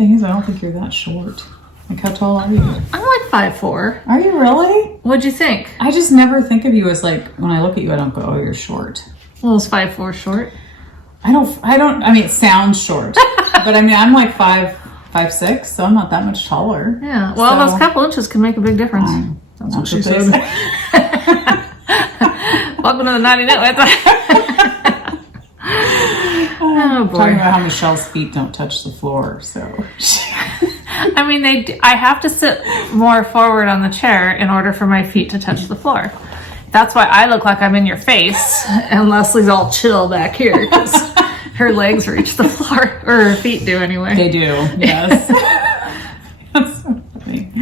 Thing is, I don't think you're that short. Like, how tall are you? I'm like 5'4". Are you really? What'd you think? I just never think of you as like, when I look at you, I don't go, oh, you're short. Well, is 5'4" short? I mean, it sounds short, but I mean, I'm like 5'6", so I'm not that much taller. Yeah. Well, So- those couple inches can make a big difference. That's what she said. Welcome to the Knotty Net. Oh boy. Talking about how Michelle's feet don't touch the floor, so. I mean, I have to sit more forward on the chair in order for my feet to touch the floor. That's why I look like I'm in your face, and Leslie's all chill back here because her legs reach the floor, or her feet do anyway. They do, yes. That's so funny.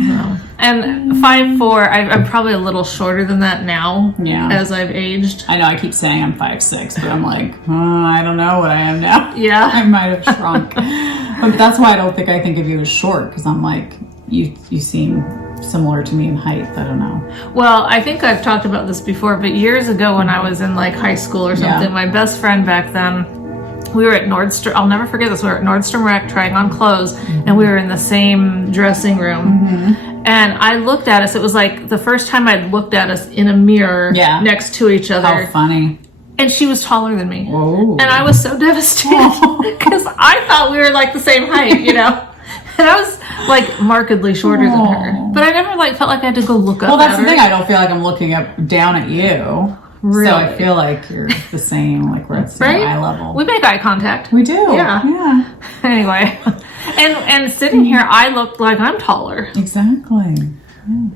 And 5'4", I'm probably a little shorter than that now. Yeah. As I've aged. I know I keep saying I'm 5'6", but I'm like, I don't know what I am now. Yeah. I might have shrunk. But that's why I think of you as short, because I'm like, you seem similar to me in height. I don't know. Well, I think I've talked about this before, but years ago when I was in like high school or something, my best friend back then, we were at Nordstrom. I'll never forget this. We were at Nordstrom Rack trying on clothes, and we were in the same dressing room. And I looked at us. It was like the first time I'd looked at us in a mirror next to each other. How funny. And she was taller than me. Whoa. And I was so devastated because I thought we were like the same height, you know? And I was like markedly shorter than her. But I never like felt like I had to go look up. Well, that's at the her. thing. I don't feel like I'm looking down at you. Really? So I feel like you're the same, like we're at the same eye level. We make eye contact. We do. Yeah. Anyway. And sitting here, I look like I'm taller. Exactly.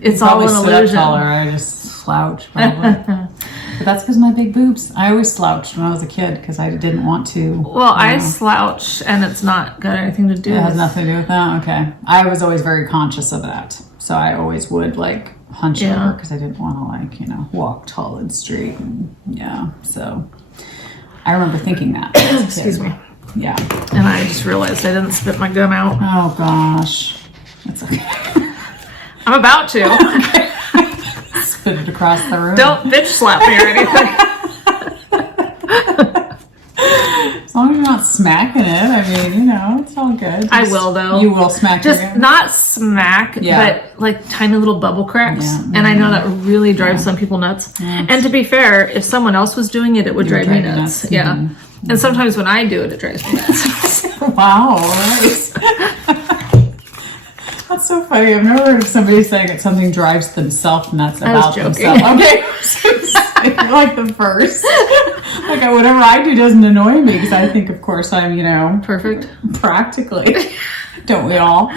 It's all an illusion. Taller. I just slouch probably. But that's because my big boobs. I always slouched when I was a kid because I didn't want to. Well, I slouch, and it's not got anything to do with it. Has nothing to do with that? Okay. I was always very conscious of that. So I always would like hunch over because I didn't want to like, walk tall and straight. And, so I remember thinking that. Excuse me. Yeah. And I just realized I didn't spit my gum out. Oh gosh. That's okay. I'm about to. Spit it across the room. Don't bitch slap me or anything. As long as you're not smacking it, I mean, it's all good. I will though. You will smack Just it. not smack, but like tiny little bubble cracks. Yeah. And I know that really drives some people nuts. Yeah. And to be fair, if someone else was doing it, it would drive me nuts. Yeah. Mm-hmm. And sometimes when I do it, it drives me nuts. Wow, nice. That's so funny. I've never heard of somebody saying that something drives themselves nuts about themselves. Okay. You're like the first. Like whatever I do doesn't annoy me because I think, of course, I'm, perfect. Practically. Don't we all?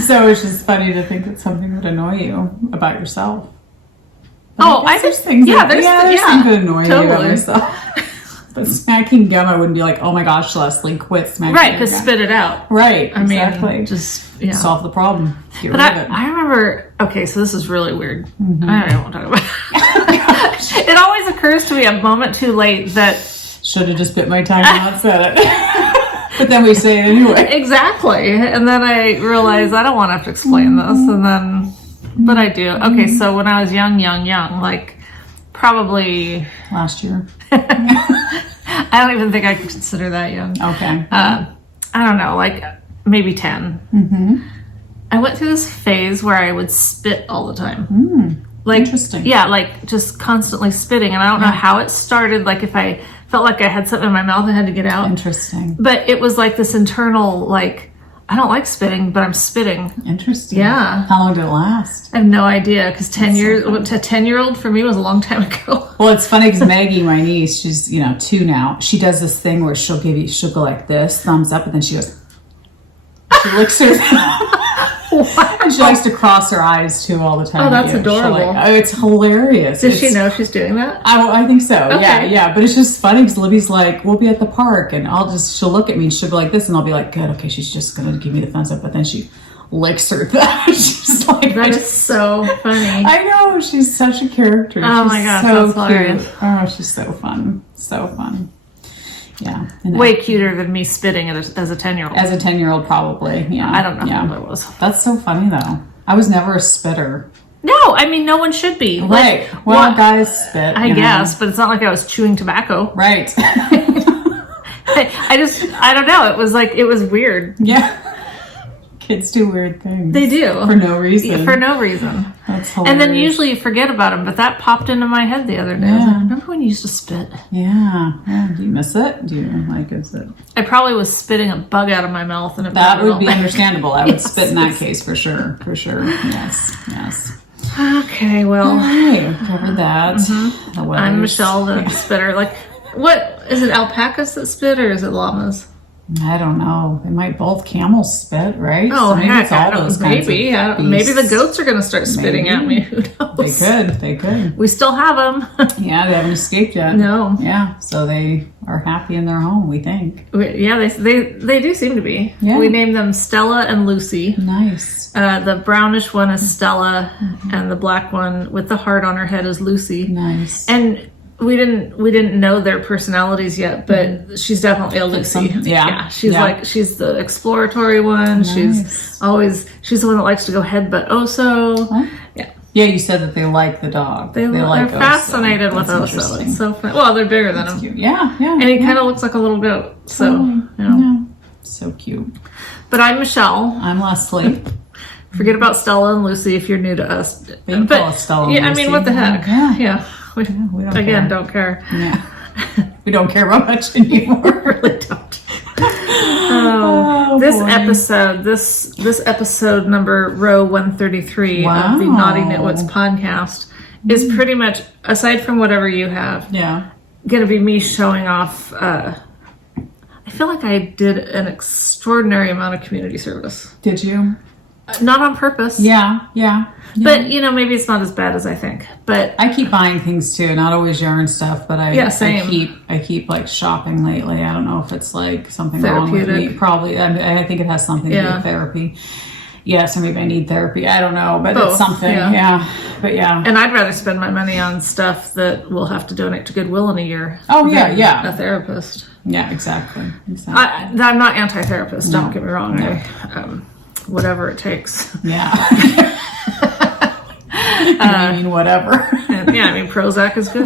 So it's just funny to think that something would annoy you about yourself. But I guess there's things that annoy me about myself. But smacking gum, I wouldn't be like, oh my gosh, Leslie, quit smacking gum. Right, because spit it out. Right, exactly. I mean, just solve the problem. Get but rid of it. I remember, okay, so this is really weird. I won't talk about it. It always occurs to me a moment too late that... Should have just bit my tongue and not said it. But then we say it anyway. Exactly. And then I realized I don't want to have to explain this. And then, but I do. Okay, so when I was young, like probably... Last year. I don't even think I could consider that young. Okay. I don't know, like maybe 10. I went through this phase where I would spit all the time. Like, interesting. Yeah, like just constantly spitting. And I don't know how it started. Like if I felt like I had something in my mouth I had to get out. Interesting. But it was like this internal, like, I don't like spitting, but I'm spitting. Interesting. Yeah. How long did it last? I have no idea, because 10-year-old for me was a long time ago. Well, it's funny because Maggie, my niece, she's 2 now. She does this thing where she'll go like this, thumbs up, and then she goes. She licks her. And she likes to cross her eyes too all the time. Oh, that's adorable. It's hilarious. Does she know she's doing that? I think so. Okay. Yeah. But it's just funny because Libby's like, we'll be at the park, and she'll look at me and she'll go like this, and I'll be like, good, okay, she's just gonna give me the thumbs up, but then she licks her thumb. She's like, that is so funny. I know, she's such a character. Oh she's my gosh, so that's hilarious. Cute. Oh, she's so fun. So fun. Yeah. Way cuter than me spitting as a 10-year-old. As a 10-year-old, probably. Yeah. I don't know how I was. That's so funny, though. I was never a spitter. No, I mean, no one should be. Right. Well, guys spit. I guess, but it's not like I was chewing tobacco. Right. I don't know. It was weird. Yeah. Kids do weird things. They do. For no reason. Yeah, for no reason. That's hilarious. And then usually you forget about them, but that popped into my head the other day. I was like, remember when you used to spit? Yeah. Do you miss it? Do you like is it? I probably was spitting a bug out of my mouth, and that would be understandable. I would spit in that case for sure. Yes. Okay, well, all right, we've covered that. I'm Michelle, the spitter. Like, what is it? Alpacas that spit, or is it llamas? I don't know. They might both camels spit, right? Oh, so maybe heck, it's all those maybe. Maybe the goats are going to start spitting at me. Who knows? They could. We still have them. Yeah, they haven't escaped yet. No. Yeah, so they are happy in their home, we think. Yeah, they do seem to be. Yeah. We named them Stella and Lucy. Nice. The brownish one is Stella, and the black one with the heart on her head is Lucy. Nice. And we didn't know their personalities yet, but she's definitely a Lucy. She's the exploratory one. Nice. She's the one that likes to go headbutt Oso. Huh? Yeah. Yeah, you said that they like the dog. They're like fascinated with Oso. Oso. It's so fun. Well, they're bigger than him. Cute. Yeah. And he kind of looks like a little goat. So, Yeah. So cute. But I'm Michelle. I'm Leslie. Forget about Stella and Lucy if you're new to us. They can call us Stella and yeah, Lucy. I mean, what the heck? Yeah. We don't care. Yeah. We don't care about much anymore. We really don't. This episode number row 133 of the Naughty Knitwits podcast is pretty much, aside from whatever you have, going to be me showing off. I feel like I did an extraordinary amount of community service. Did you? Not on purpose. Yeah. But, maybe it's not as bad as I think. But I keep buying things too, not always yarn stuff, but I keep like shopping lately. I don't know if it's like something wrong with me. Probably. I think it has something to do with therapy. Yes, or maybe I need therapy. I don't know, but it's something. Yeah. But yeah. And I'd rather spend my money on stuff that we'll have to donate to Goodwill in a year. Oh, yeah. A therapist. Yeah, exacty. I'm not anti-therapist, don't get me wrong. No. Whatever it takes. Yeah. I mean, whatever. Prozac is good.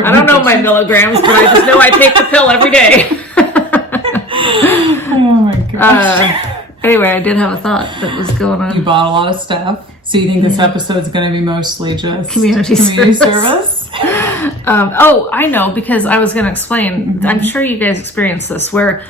I don't know my milligrams, but I just know I take the pill every day. Oh my gosh. Anyway, I did have a thought that was going on. You bought a lot of stuff. So you think this episode's going to be mostly just community service? I know, because I was going to explain. I'm sure you guys experience this where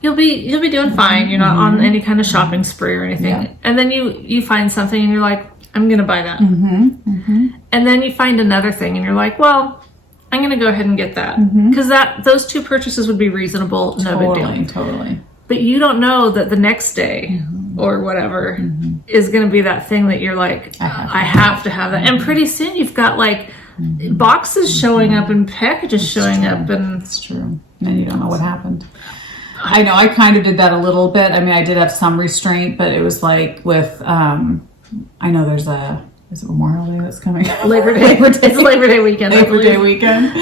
you'll be doing fine. You're not on any kind of shopping spree or anything, and then you find something and you're like, I'm gonna buy that. And then you find another thing and you're like, well, I'm gonna go ahead and get that because those two purchases would be reasonable, no big deal. Totally. But you don't know that the next day or whatever is gonna be that thing that you're like, I have to have that, and pretty soon you've got like boxes showing up and packages showing up, and it's true. And then you don't know what happened. I know I kind of did that a little bit. I mean, I did have some restraint, but it was like with, I know there's is it Memorial Day that's coming up? Labor Day. It's Labor Day weekend. Labor Day weekend.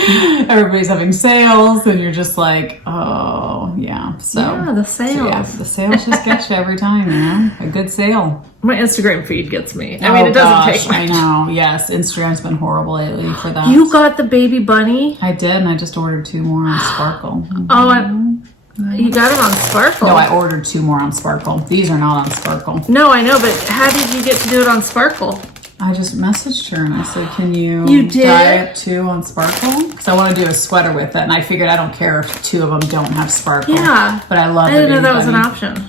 Everybody's having sales and you're just like, oh, yeah. So, the sales. So the sales just get you every time, A good sale. My Instagram feed gets me. I mean, it doesn't take much. I know. Yes, Instagram's been horrible lately for that. You got the baby bunny? I did, and I just ordered 2 more on Sparkle. You got it on Sparkle? No, I ordered 2 more on Sparkle. These are not on Sparkle. No, I know, but how did you get to do it on Sparkle? I just messaged her and I said, can you did? dye it 2 on Sparkle? Because I want to do a sweater with it, and I figured I don't care if 2 of them don't have Sparkle. Yeah. But I love it. I didn't know that was an option.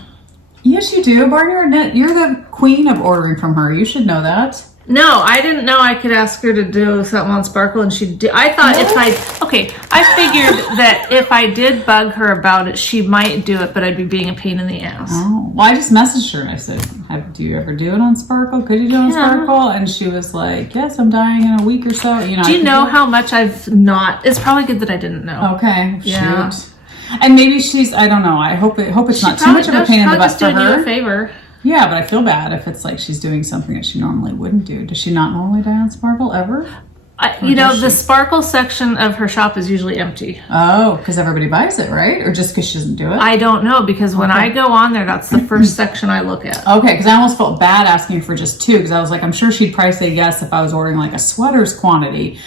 Yes, you do. Barnyard Knit, you're the queen of ordering from her. You should know that. No, I didn't know I could ask her to do something on Sparkle, and she'd do. I thought I figured that if I did bug her about it, she might do it, but I'd be being a pain in the ass. Oh, well, I just messaged her and I said, do you ever do it on Sparkle? Could you do it on Sparkle? And she was like, yes, I'm dying in a week or so. Do you know how much I've not? It's probably good that I didn't know. Okay, yeah. Shoot. And maybe I don't know. I hope it's not too much of a pain in the butt for her. Just doing you a favor. Yeah, but I feel bad if it's like she's doing something that she normally wouldn't do. Does she not normally dye on Sparkle ever? The Sparkle section of her shop is usually empty. Oh, because everybody buys it, right? Or just because she doesn't do it? I don't know, because when I go on there, that's the first section I look at. Okay, because I almost felt bad asking for just 2, because I was like, I'm sure she'd probably say yes if I was ordering like a sweater's quantity.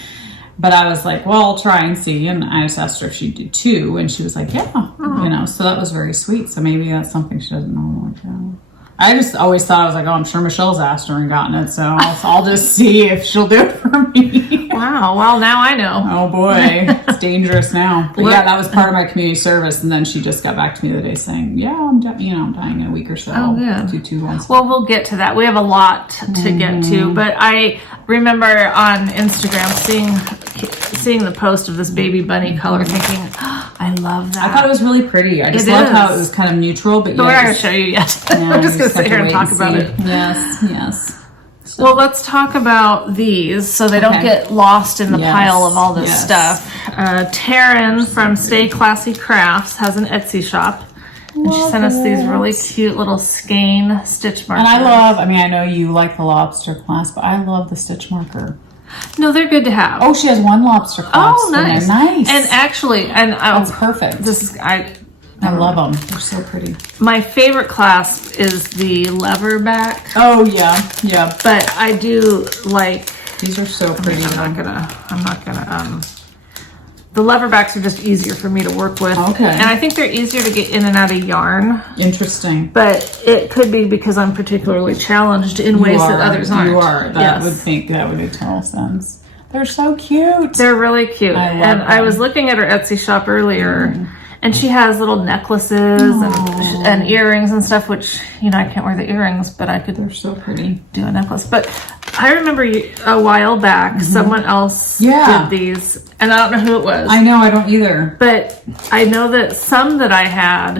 But I was like, well, I'll try and see. And I just asked her if she'd do 2, and she was like, yeah, you know, so that was very sweet. So maybe that's something she doesn't normally do. I just always thought, I was like, oh, I'm sure Michelle's asked her and gotten it, so I'll just see if she'll do it for me. Wow, well, now I know. Oh boy, it's dangerous now. But yeah, that was part of my community service, and then she just got back to me the other day saying, yeah, I'm dying in a week or so. Oh, good. I'll do 2 once. Well, we'll get to that. We have a lot to get to, but I remember on Instagram seeing the post of this baby bunny color, thinking, oh, I love that. I thought it was really pretty. I just loved how it was kind of neutral, but we're not going to show you yet. I'm just going to sit here and talk about it. Yes. So. Well, let's talk about these so they don't get lost in the pile of all this stuff. Taryn from Stay Classy Crafts has an Etsy shop. And she sent us these really cute little skein stitch markers. And I know you like the lobster clasp, but I love the stitch marker. No, they're good to have. Oh, she has one lobster clasp. Oh, nice. Nice. And actually, that's perfect. I love them. They're so pretty. My favorite clasp is the lever back. Oh, yeah. But I do like... These are so pretty. I'm not gonna, the lever backs are just easier for me to work with. Okay. And I think they're easier to get in and out of yarn. Interesting. But it could be because I'm particularly challenged in ways that others aren't. You are. That would make total sense. They're so cute. They're really cute. I love them. I was looking at her Etsy shop earlier, and she has little necklaces and earrings and stuff, which, you know, I can't wear the earrings, but I could. They're so pretty. Do a necklace. But I remember a while back, someone else did these, and I don't know who it was. I know, I don't either. But I know that some that I had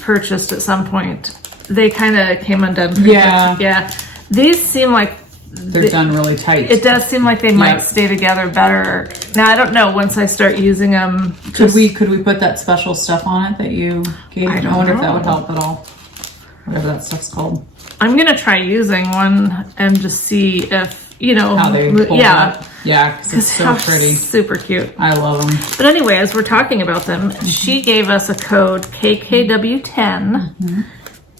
purchased at some point, they kind of came undone. Yeah. These seem like they're done really tight. It does seem like they might stay together better. Now, I don't know, once I start using them. Could we put that special stuff on it that you gave? I wonder if that would help at all. Whatever that stuff's called. I'm going to try using one and just see if, you know. How they pull up. Yeah, because it's so pretty. Super cute. I love them. But anyway, as we're talking about them, she gave us a code KKW10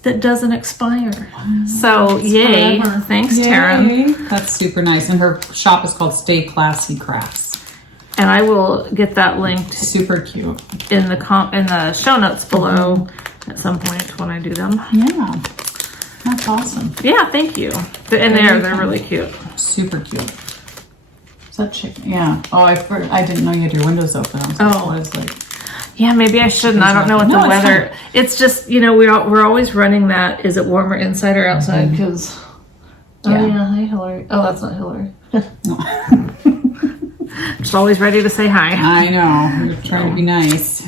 that doesn't expire. Wow, so yay. Forever. Thanks, Taryn. That's super nice. And her shop is called Stay Classy Crafts. And I will get that linked. Super cute. In the show notes below at some point when I do them. Yeah. That's awesome. Yeah, thank you. And they're really cute. Super cute. Is that chicken? Yeah. Oh, I didn't know you had your windows open. What is like? Yeah, maybe I shouldn't. I don't know what the weather. It's just, you know, we're always running that. Is it warmer inside or outside? Because hi Hillary. Oh, that's not Hillary. Just always ready to say hi. I know. You're trying to be nice.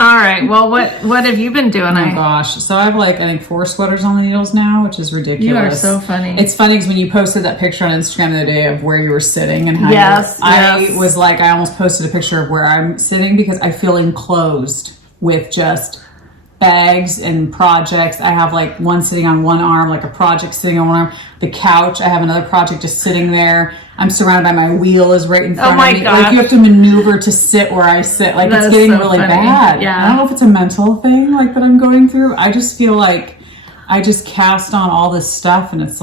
All right. Well, what have you been doing? Oh gosh. So I have I think 4 sweaters on the needles now, which is ridiculous. You are so funny. It's funny because when you posted that picture on Instagram the other day of where you were sitting and how I was like, I almost posted a picture of where I'm sitting because I feel enclosed with just bags and projects. I have one sitting on one arm, like a project sitting on one arm. The couch, I have another project just sitting there. I'm surrounded by my wheel is right in front of me. God. You have to maneuver to sit where I sit. It's getting so really bad. Yeah. I don't know if it's a mental thing that I'm going through. I just feel like I just cast on all this stuff and it's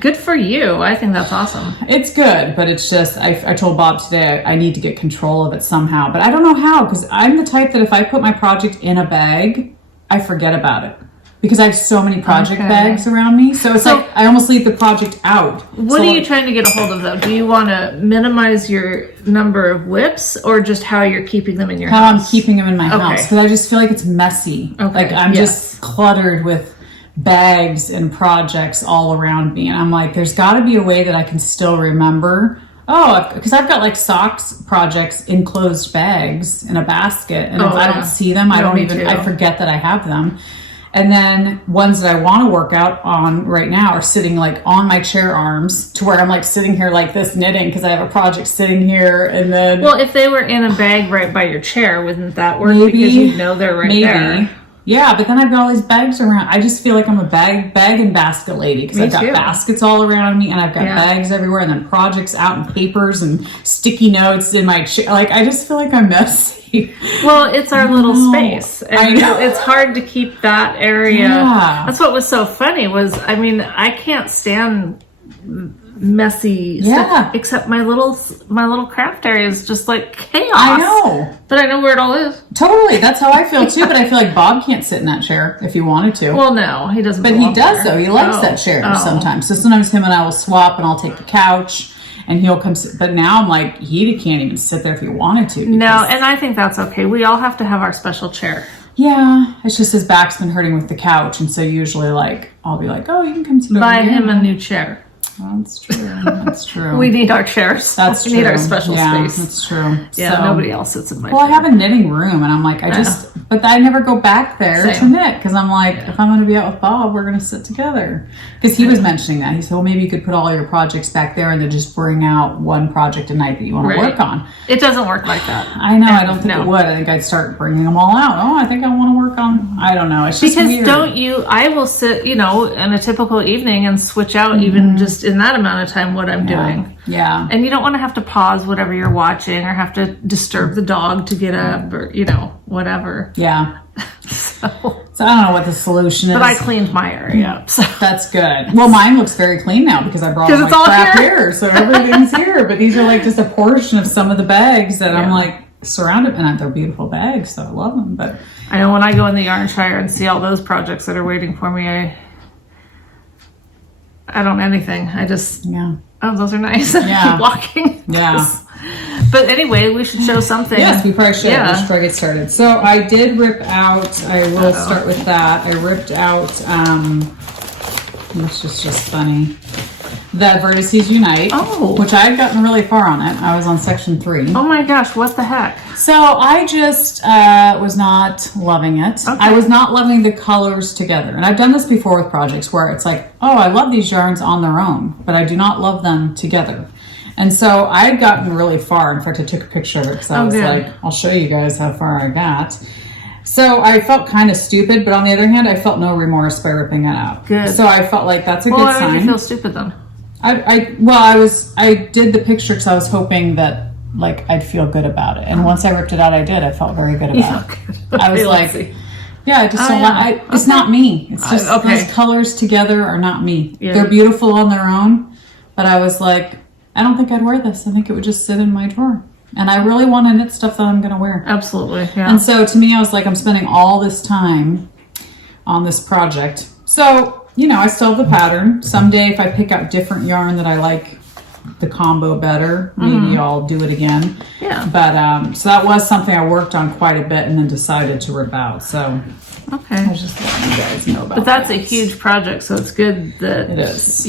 good for you. I think that's awesome. It's good, but it's just, I told Bob today I need to get control of it somehow. But I don't know how, because I'm the type that if I put my project in a bag, I forget about it. Because I have so many project bags around me. So it's I almost leave the project out. What are you trying to get a hold of, though? Do you want to minimize your number of whips or just how you're keeping them in your house? How I'm keeping them in my house. Because I just feel like it's messy. Okay. I'm just cluttered with bags and projects all around me. And I'm like, there's got to be a way that I can still remember. Oh, because I've got socks projects in closed bags in a basket. And if I don't see them, I forget that I have them. And then ones that I want to work out on right now are sitting on my chair arms to where I'm sitting here like this knitting because I have a project sitting here and then... Well, if they were in a bag right by your chair, wouldn't that work? Because you know they're right there. Yeah, but then I've got all these bags around. I just feel like I'm a bag and basket lady because I've got baskets all around me and I've got bags everywhere and then projects out and papers and sticky notes in my chair. I just feel like I'm messy. Well, it's our little space. And I know. It's hard to keep that area. Yeah. That's what was so funny was, I can't stand messy stuff. Except my little craft area is just like chaos. I know. But I know where it all is. Totally. That's how I feel too, but I feel like Bob can't sit in that chair if he wanted to. Well, no, he doesn't. But he does though. He likes that chair sometimes. So sometimes him and I will swap and I'll take the couch and he'll come sit. But now I'm like, he can't even sit there if he wanted to. No, and I think that's okay. We all have to have our special chair. Yeah, it's just his back's been hurting with the couch, and so usually, like, I'll be like, "Oh, you can come sit over Buy here." him a new chair. Well, that's true. That's true. We need our chairs. That's we true. need our special space. That's true. Yeah, so, nobody else sits in my chair. Well, I have a knitting room, and I'm like, but I never go back there to knit because I'm like, if I'm going to be out with Bob, we're going to sit together. Because he was mentioning that. He said, well, maybe you could put all your projects back there and then just bring out one project a night that you want to work on. It doesn't work like that. I know. I don't think it would. I think I'd start bringing them all out. Oh, I think I want to work on, I don't know. It's just weird. I will sit, in a typical evening and switch out even just in that amount of time what I'm doing. Yeah. And you don't want to have to pause whatever you're watching or have to disturb the dog to get up or, whatever. Yeah. So I don't know what the solution is. But I cleaned my area up. So. That's good. Well, mine looks very clean now because I brought all my crap here. So everything's here. But these are like just a portion of some of the bags that I'm like surrounded. And they're beautiful bags, so I love them. But I know when I go in the yarn shire and see all those projects that are waiting for me, I don't anything. I just oh, those are nice. Keep walking. Yeah. But anyway, we should show something. Yes, we probably should. We should probably get started. So I did rip out, I will start with that. I ripped out, this is just funny, the Vertices Unite, which I had gotten really far on it. I was on section 3. Oh my gosh, what the heck? So I just was not loving it. Okay. I was not loving the colors together. And I've done this before with projects where it's like, oh, I love these yarns on their own, but I do not love them together. And so I had gotten really far. In fact, I took a picture of it because I was like, I'll show you guys how far I got. So I felt kind of stupid, but on the other hand, I felt no remorse by ripping it out. Good. So I felt like that's a good sign. Why did you feel stupid then? I did the picture because I was hoping that like I'd feel good about it. And once I ripped it out, I did. I felt very good about it. I was like, I just don't want, it's not me. It's just those colors together are not me. Yeah. They're beautiful on their own, but I was like, I don't think I'd wear this. I think it would just sit in my drawer. And I really want to knit stuff that I'm going to wear. Absolutely, yeah. And so to me, I was like, I'm spending all this time on this project. So, I still have the pattern. Someday if I pick out different yarn that I like the combo better, maybe I'll do it again. Yeah. But, so that was something I worked on quite a bit and then decided to rip out. So, I was just letting you guys know about that. But that's a huge project, so it's good that it is.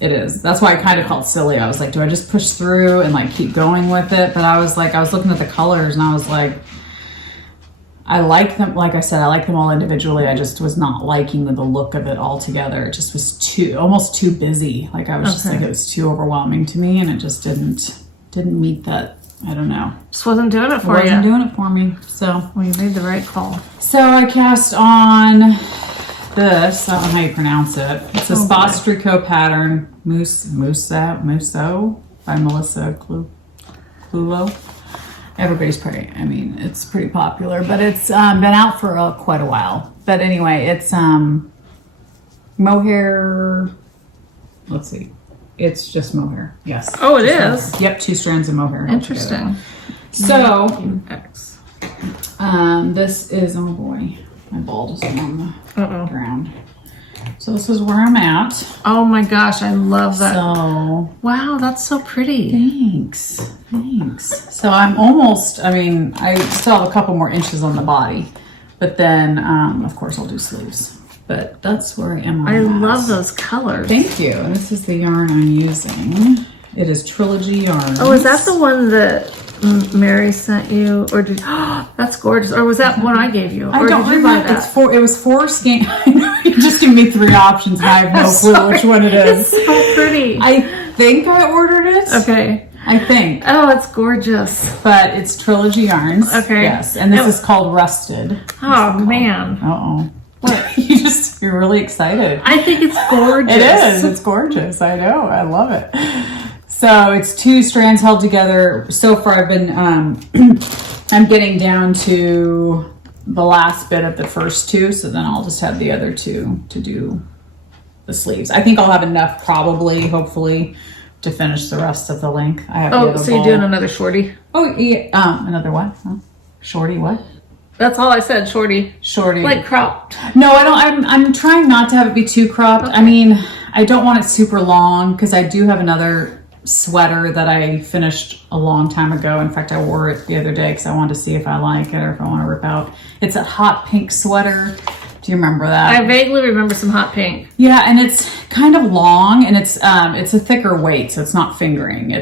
It is. That's why I kind of felt silly. I was like, do I just push through and like keep going with it? But I was like, I was looking at the colors and I was like, I like them. Like I said, I like them all individually. I just was not liking the look of it all together. It just was almost too busy. Like I was just like, it was too overwhelming to me and it just didn't meet that. I don't know. Just wasn't doing it for you. Wasn't doing it for me. So, well, you made the right call. So I cast on this, I don't know how you pronounce it. It's a Spots Tricot pattern, Musso by Melissa Clulo. Everybody's pretty, it's pretty popular, but it's been out for quite a while. But anyway, it's mohair, let's see. It's just mohair, yes. Oh, it is? Mohair. Yep, 2 strands of mohair. Interesting. So, this is, oh boy. My ball just went on the ground. So this is where I'm at. Oh my gosh, I love that. So wow, that's so pretty. Thanks. So I'm almost, I still have a couple more inches on the body, but then of course I'll do sleeves. But that's where I am. I love those colors. Thank you. This is the yarn I'm using. It is Trilogy Yarns. Oh, is that the one that Mary sent you, or did that's gorgeous? Or was that one I gave you? I don't remember. It was 4 skein. You just give me 3 options, and I have no clue which one it is. It's so pretty. I think I ordered it. Okay. I think. Oh, it's gorgeous. But it's Trilogy Yarns. Okay. Yes, and this is called Rusted. Oh man. Uh-oh. What? You're really excited. I think it's gorgeous. It is. It's gorgeous. I know. I love it. So it's 2 strands held together. So far I've been, I'm getting down to the last bit of the first 2. So then I'll just have the other 2 to do the sleeves. I think I'll have enough probably, hopefully, to finish the rest of the length. I have the other so ball. you're doing another shorty? Oh, yeah. Another what? Huh? Shorty what? That's all I said, shorty. Shorty. Like cropped. No, I don't. I'm trying not to have it be too cropped. Okay. I mean, I don't want it super long because I do have another sweater that I finished a long time ago. In fact, I wore it the other day because I wanted to see if I like it or if I want to rip out. It's a hot pink sweater. Do you remember that? I vaguely remember some hot pink. Yeah, and it's kind of long, and it's a thicker weight, so it's not fingering. I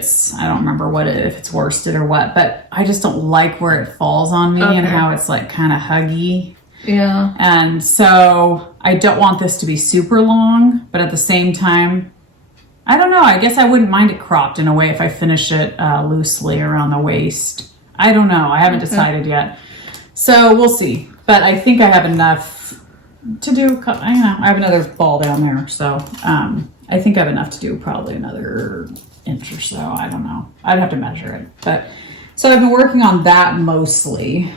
don't remember if it's worsted or what, but I just don't like where it falls on me and how it's like kind of huggy. Yeah. And so I don't want this to be super long, but at the same time, I don't know. I guess I wouldn't mind it cropped in a way if I finish it loosely around the waist. I don't know. I haven't decided yet. So we'll see. But I think I have enough to do, I have another ball down there, so I think I have enough to do probably another inch or so. I don't know. I'd have to measure it. But so I've been working on that mostly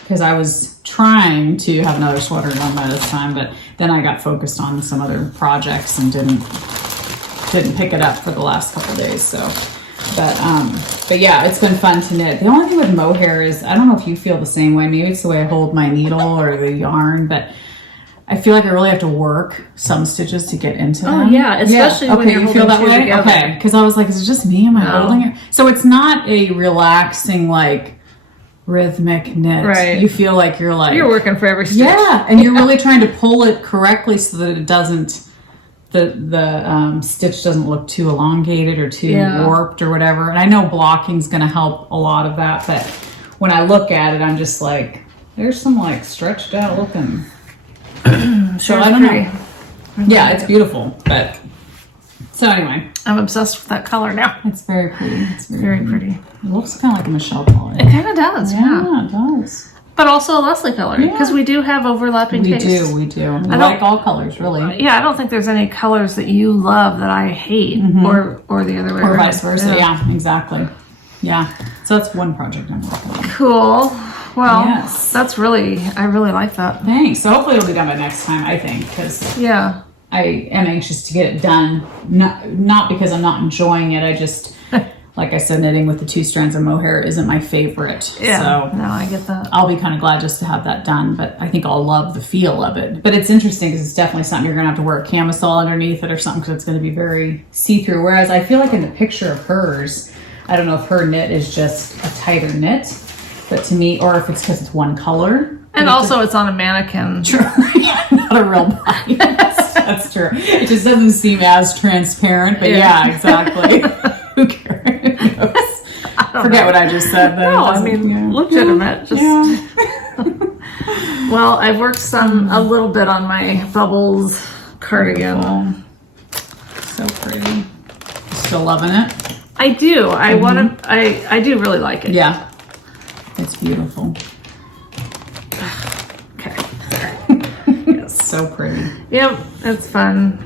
because I was trying to have another sweater done by this time, but then I got focused on some other projects and didn't pick it up for the last couple of days. So, but yeah, it's been fun to knit. The only thing with mohair is, I don't know if you feel the same way. Maybe it's the way I hold my needle or the yarn, but I feel like I really have to work some stitches to get into them. Oh yeah, especially when you're you feel that holding two way? together. Okay, because I was like, is it just me? Am I holding it? So it's not a relaxing, like, rhythmic knit. Right. You feel like you're working for every stitch. Yeah, and you're really trying to pull it correctly so that it doesn't, the stitch doesn't look too elongated or too warped or whatever. And I know blocking's going to help a lot of that, but when I look at it, I'm just like, there's some like stretched out looking. So I don't know. Yeah, it's beautiful. But so anyway, I'm obsessed with that color now. it's very pretty. It's Very pretty. It looks kind of like a Michelle color. It kind of does, yeah. It does. But also a Leslie color, because we do have overlapping We tastes. do. We like all colors, really. Yeah, I don't think there's any colors that you love that I hate, or the other way around. Or vice versa. Yeah, exactly. Yeah. So that's one project I'm working on. Cool. Well, Yes. I really like that. Thanks. So hopefully it'll be done by next time, I think, because Yeah. I am anxious to get it done. Not because I'm not enjoying it. I just, like I said, knitting with the 2 strands of mohair isn't my favorite. Yeah. So No, I get that. I'll be kind of glad just to have that done, but I think I'll love the feel of it. But it's interesting because it's definitely something you're going to have to wear a camisole underneath it or something because it's going to be very see-through. Whereas I feel like in the picture of hers, I don't know if her knit is just a tighter knit, but to me, or if it's because it's one color. And also it's on a mannequin. True. Not a real body. That's true. It just doesn't seem as transparent, but yeah exactly. Who cares? Forget what I just said. No, I mean, legitimate. Just Well, I've worked a little bit on my Bubbles cardigan. So pretty. Still loving it? I do. I do really like it. Yeah. It's beautiful. Okay. It's so pretty. Yep, it's fun.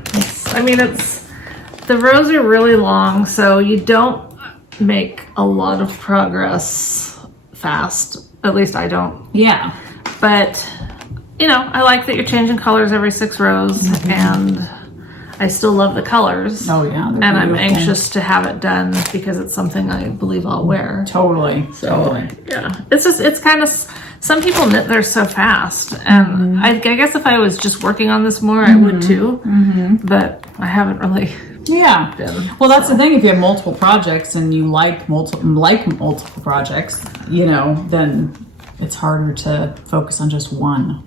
The rows are really long, so you don't make a lot of progress fast. At least I don't. Yeah. But, I like that you're changing colors every 6 rows, and I still love the colors. Oh, yeah. And I'm anxious to have it done because it's something I believe I'll wear. Totally. Yeah. It's kind of, some people knit theirs so fast. And I guess if I was just working on this more, I would too. But I haven't really. Yeah. Been, well, that's the thing. If you have multiple projects and you like multiple projects, then it's harder to focus on just one,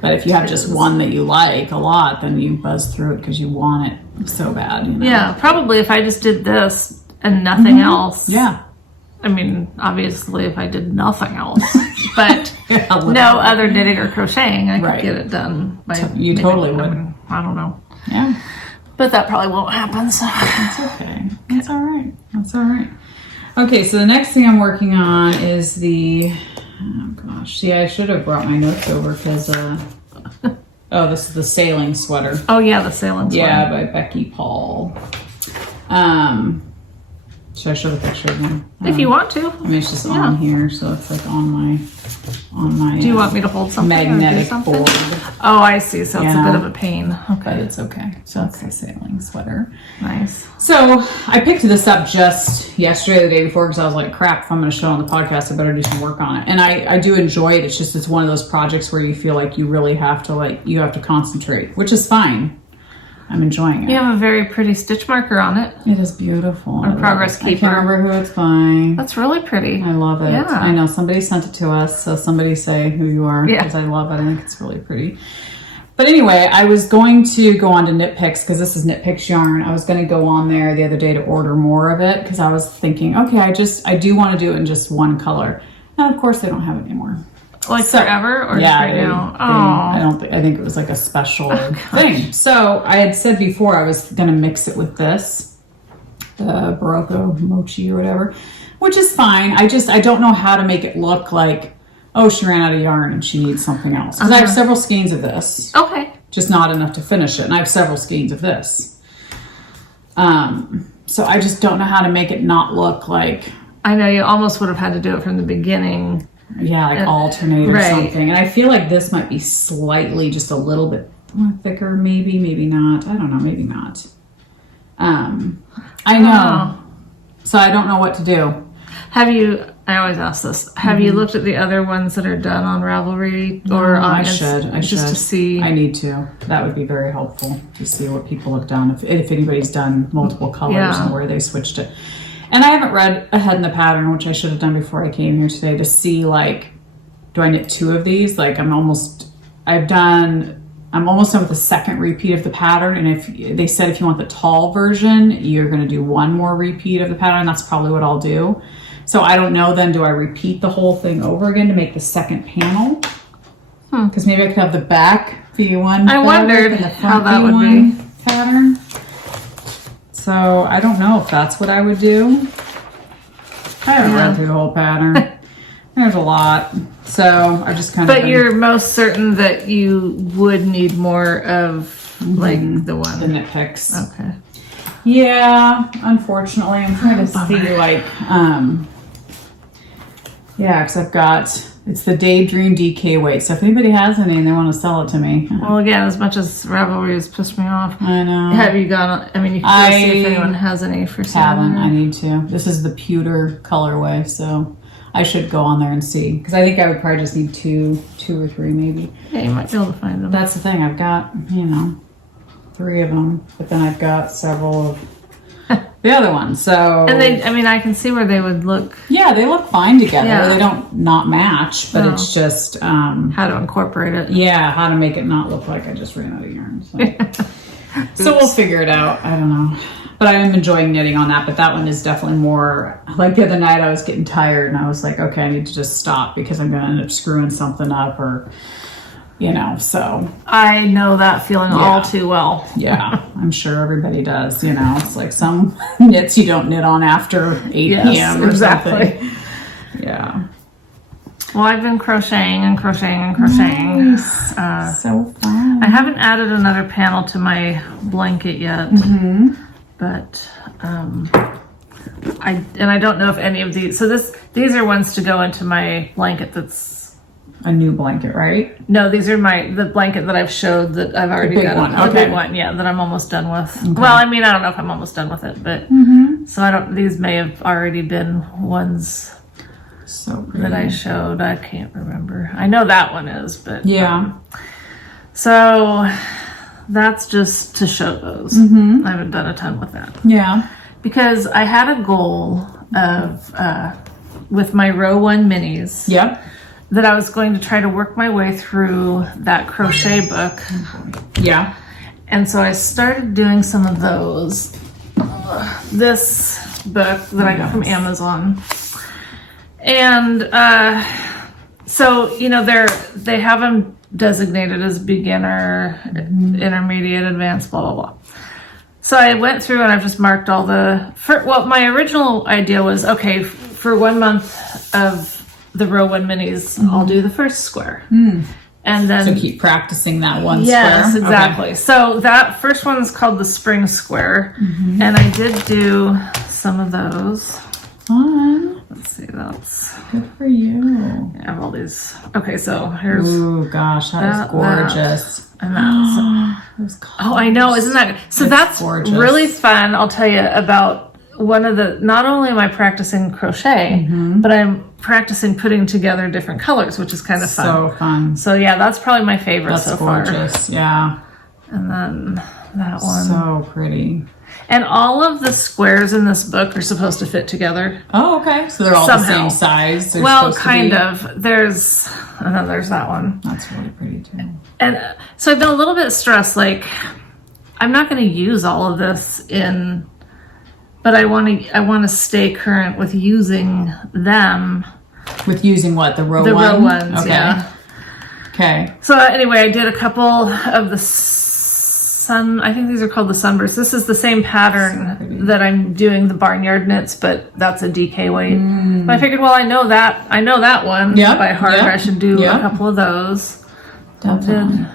But if you have just one that you like a lot, then you buzz through it because you want it so bad. Yeah, probably if I just did this and nothing else. Yeah. I mean, obviously if I did nothing else, but no other knitting or crocheting, I could get it done. You totally would. I don't know. Yeah. But that probably won't happen, so. That's okay. That's all right. That's all right. Okay, so the next thing I'm working on is oh gosh. See, I should have brought my notes over because, this is the sailing sweater. Oh yeah, the sailing sweater. Yeah, by Becky Paul. Should I show the picture again? If you want to. I mean, it's just on here, so it's like on my. Do you want me to hold something? Magnetic board. Oh, I see. So it's a bit of a pain. Okay. But it's okay. So that's the sailing sweater. Nice. So I picked this up just yesterday, the day before, because I was like, crap, if I'm going to show it on the podcast, I better do some work on it. And I do enjoy it. It's one of those projects where you feel like you really have to you have to concentrate, which is fine. I'm enjoying it. You have a very pretty stitch marker on it. It is beautiful. A progress keeper. I can't remember who it's by. That's really pretty. I love it. Yeah. I know somebody sent it to us, so somebody say who you are, because I love it. I think it's really pretty. But anyway, I was going to go on to Knit Picks, because this is Knit Picks yarn. I was going to go on there the other day to order more of it, because I was thinking, okay, I do want to do it in just one color. And of course, they don't have it anymore. Like forever or just right now? I think it was like a special thing. So I had said before I was going to mix it with this, the Barocco Mochi or whatever, which is fine. I don't know how to make it look like, oh, she ran out of yarn and she needs something else. Because I have several skeins of this. Okay. Just not enough to finish it. And I have several skeins of this. So I just don't know how to make it not look like... I know you almost would have had to do it from the beginning. Yeah, like alternate or something. And I feel like this might be slightly, just a little bit thicker, maybe not. I don't know, maybe not. I know. So I don't know what to do. I always ask this, have you looked at the other ones that are done on Ravelry or on I should. Just to see? I need to. That would be very helpful to see what people have done. If anybody's done multiple colors and where they switched it. And I haven't read ahead in the pattern, which I should have done before I came here today, to see do I knit 2 of these? I'm almost done with the second repeat of the pattern. And if they said if you want the tall version, you're going to do 1 more repeat of the pattern. That's probably what I'll do. So I don't know then, do I repeat the whole thing over again to make the second panel? Because maybe I could have the back be one. I wondered how that would be. Pattern. So I don't know if that's what I would do. I haven't read through the whole pattern. There's a lot. So I just kind of... But you're most certain that you would need more of the one. The Knit Picks. Okay. Yeah, unfortunately. I'm trying to see because I've got... It's the Daydream DK weight. So if anybody has any and they want to sell it to me. Well, again, as much as Ravelry has pissed me off. I know. Have you gone... I mean, you can go see if anyone has any for sale. I need to. This is the pewter colorway, so I should go on there and see. Because I think I would probably just need two or 3 maybe. Yeah, you might be able to find them. That's the thing. I've got, 3 of them. But then I've got several of the other ones. So... And I can see where they would look... Yeah, they look fine together. Yeah. They don't not match, but it's just... how to incorporate it. Yeah, how to make it not look like I just ran out of yarn. So we'll figure it out. I don't know. But I am enjoying knitting on that, but that one is definitely more... Like the other night, I was getting tired, and I was like, okay, I need to just stop because I'm going to end up screwing something up or... so. I know that feeling all too well. Yeah, I'm sure everybody does, It's like some knits you don't knit on after 8 p.m. or something. Yeah. Well, I've been crocheting and crocheting and crocheting. Nice. So fun. I haven't added another panel to my blanket yet. But I don't know if any of these... So these are ones to go into my blanket that's... A new blanket, right? No, these are the blanket that I've showed that I've already got. The big one, that I'm almost done with. Okay. Well, I don't know if I'm almost done with it, but so these may have already been ones that I showed. I can't remember. I know that one is, but so that's just to show those. I haven't done a ton with that. Yeah, because I had a goal of with my row 1 minis. Yep. That I was going to try to work my way through that crochet book. Yeah. And so I started doing some of those. This book that I got from Amazon. And so, they have them designated as beginner, intermediate, advanced, blah, blah, blah. So I went through and I've just marked all my original idea was, okay, for 1 month of the row 1 minis, I'll do the first square. And then... So keep practicing that one square? Yes, exactly. Okay. So that first one is called the spring square. And I did do some of those. Fun. Let's see, that's good for you. I have all these. Okay, so here's. Ooh, gosh, that is gorgeous. And that's. Oh, I know, isn't that? So that's gorgeous. Really fun. I'll tell you about one of the. Not only am I practicing crochet, but I'm practicing putting together different colors, which is kind of fun. So fun. So yeah, that's probably my favorite so far. That's gorgeous. Yeah. And then that one. So pretty. And all of the squares in this book are supposed to fit together. Oh, okay. So they're all somehow. the same size. They're well, kind of. And then there's that one. That's really pretty too. And so I've been a little bit stressed. Like, I'm not going to use all of this but I want to stay current with using them. With using what? The row ones? The row ones, okay. Yeah. Okay. So anyway, I did a couple of the I think these are called the sunbursts. This is the same pattern that I'm doing the barnyard knits, but that's a DK weight. But I figured, well, I know that one by heart. I should do a couple of those. Definitely.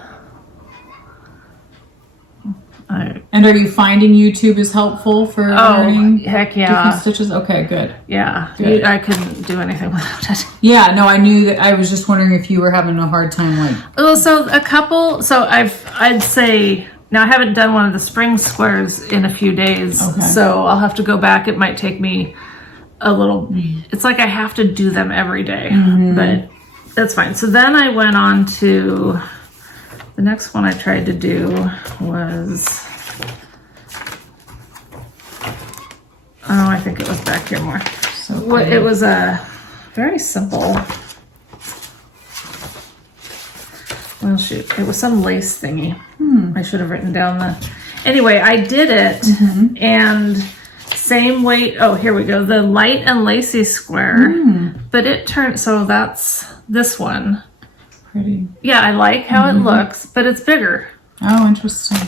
And are you finding YouTube is helpful for learning? Heck yeah. Different stitches? Okay, good. Yeah. Good. I couldn't do anything without it. Yeah, no, I knew that. I was just wondering if you were having a hard time, like. Well, so I'd say. Now, I haven't done one of the spring squares in a few days, so I'll have to go back. It might take me a little... It's like I have to do them every day, but that's fine. So then I went on to... The next one I tried to do was... Oh, I think it was back here more. So it was a very simple... Well, shoot, it was some lace thingy. I should have written down the... Anyway, I did it, and same weight... Oh, here we go. The light and lacy square. But it turned... So that's this one. Pretty. Yeah, I like how it looks, but it's bigger. Oh, interesting.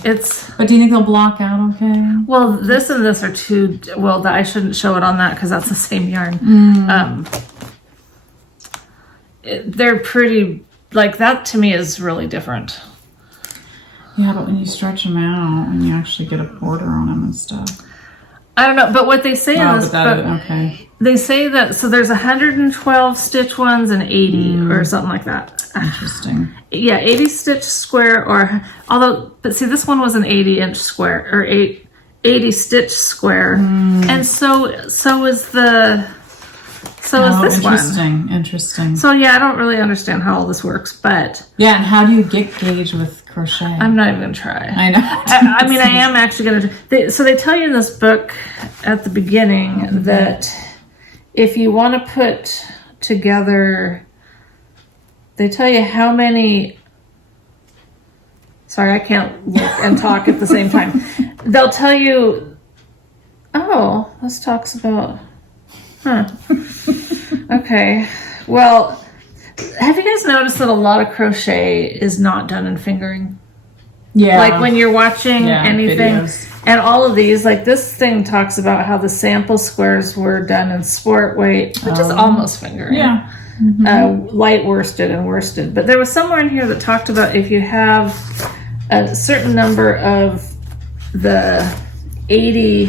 But do you think they'll block out okay? Well, this and this are too... Well, I shouldn't show it on that because that's the same yarn. They're pretty... Like, that to me is really different. Yeah, but when you stretch them out and you actually get a border on them and stuff. I don't know, but what they say in this book, they say that, so there's 112 stitch ones and 80 or something like that. Interesting. Yeah, 80 stitch square but see, this one was an 80-inch square, or 80 stitch square. And so is this one. Interesting. So yeah, I don't really understand how all this works, but... Yeah, and how do you get gauge with crochet? I'm not even going to try. I know. I mean, I am actually going to... So they tell you in this book at the beginning that if you want to put together... They tell you how many... Sorry, I can't look and talk at the same time. They'll tell you... Oh, this talks about... Okay. Well, have you guys noticed that a lot of crochet is not done in fingering? Yeah. Like when you're watching anything, videos. And all of these, like this thing talks about how the sample squares were done in sport weight, which is almost fingering. Yeah. Light worsted and worsted. But there was somewhere in here that talked about if you have a certain number of the 80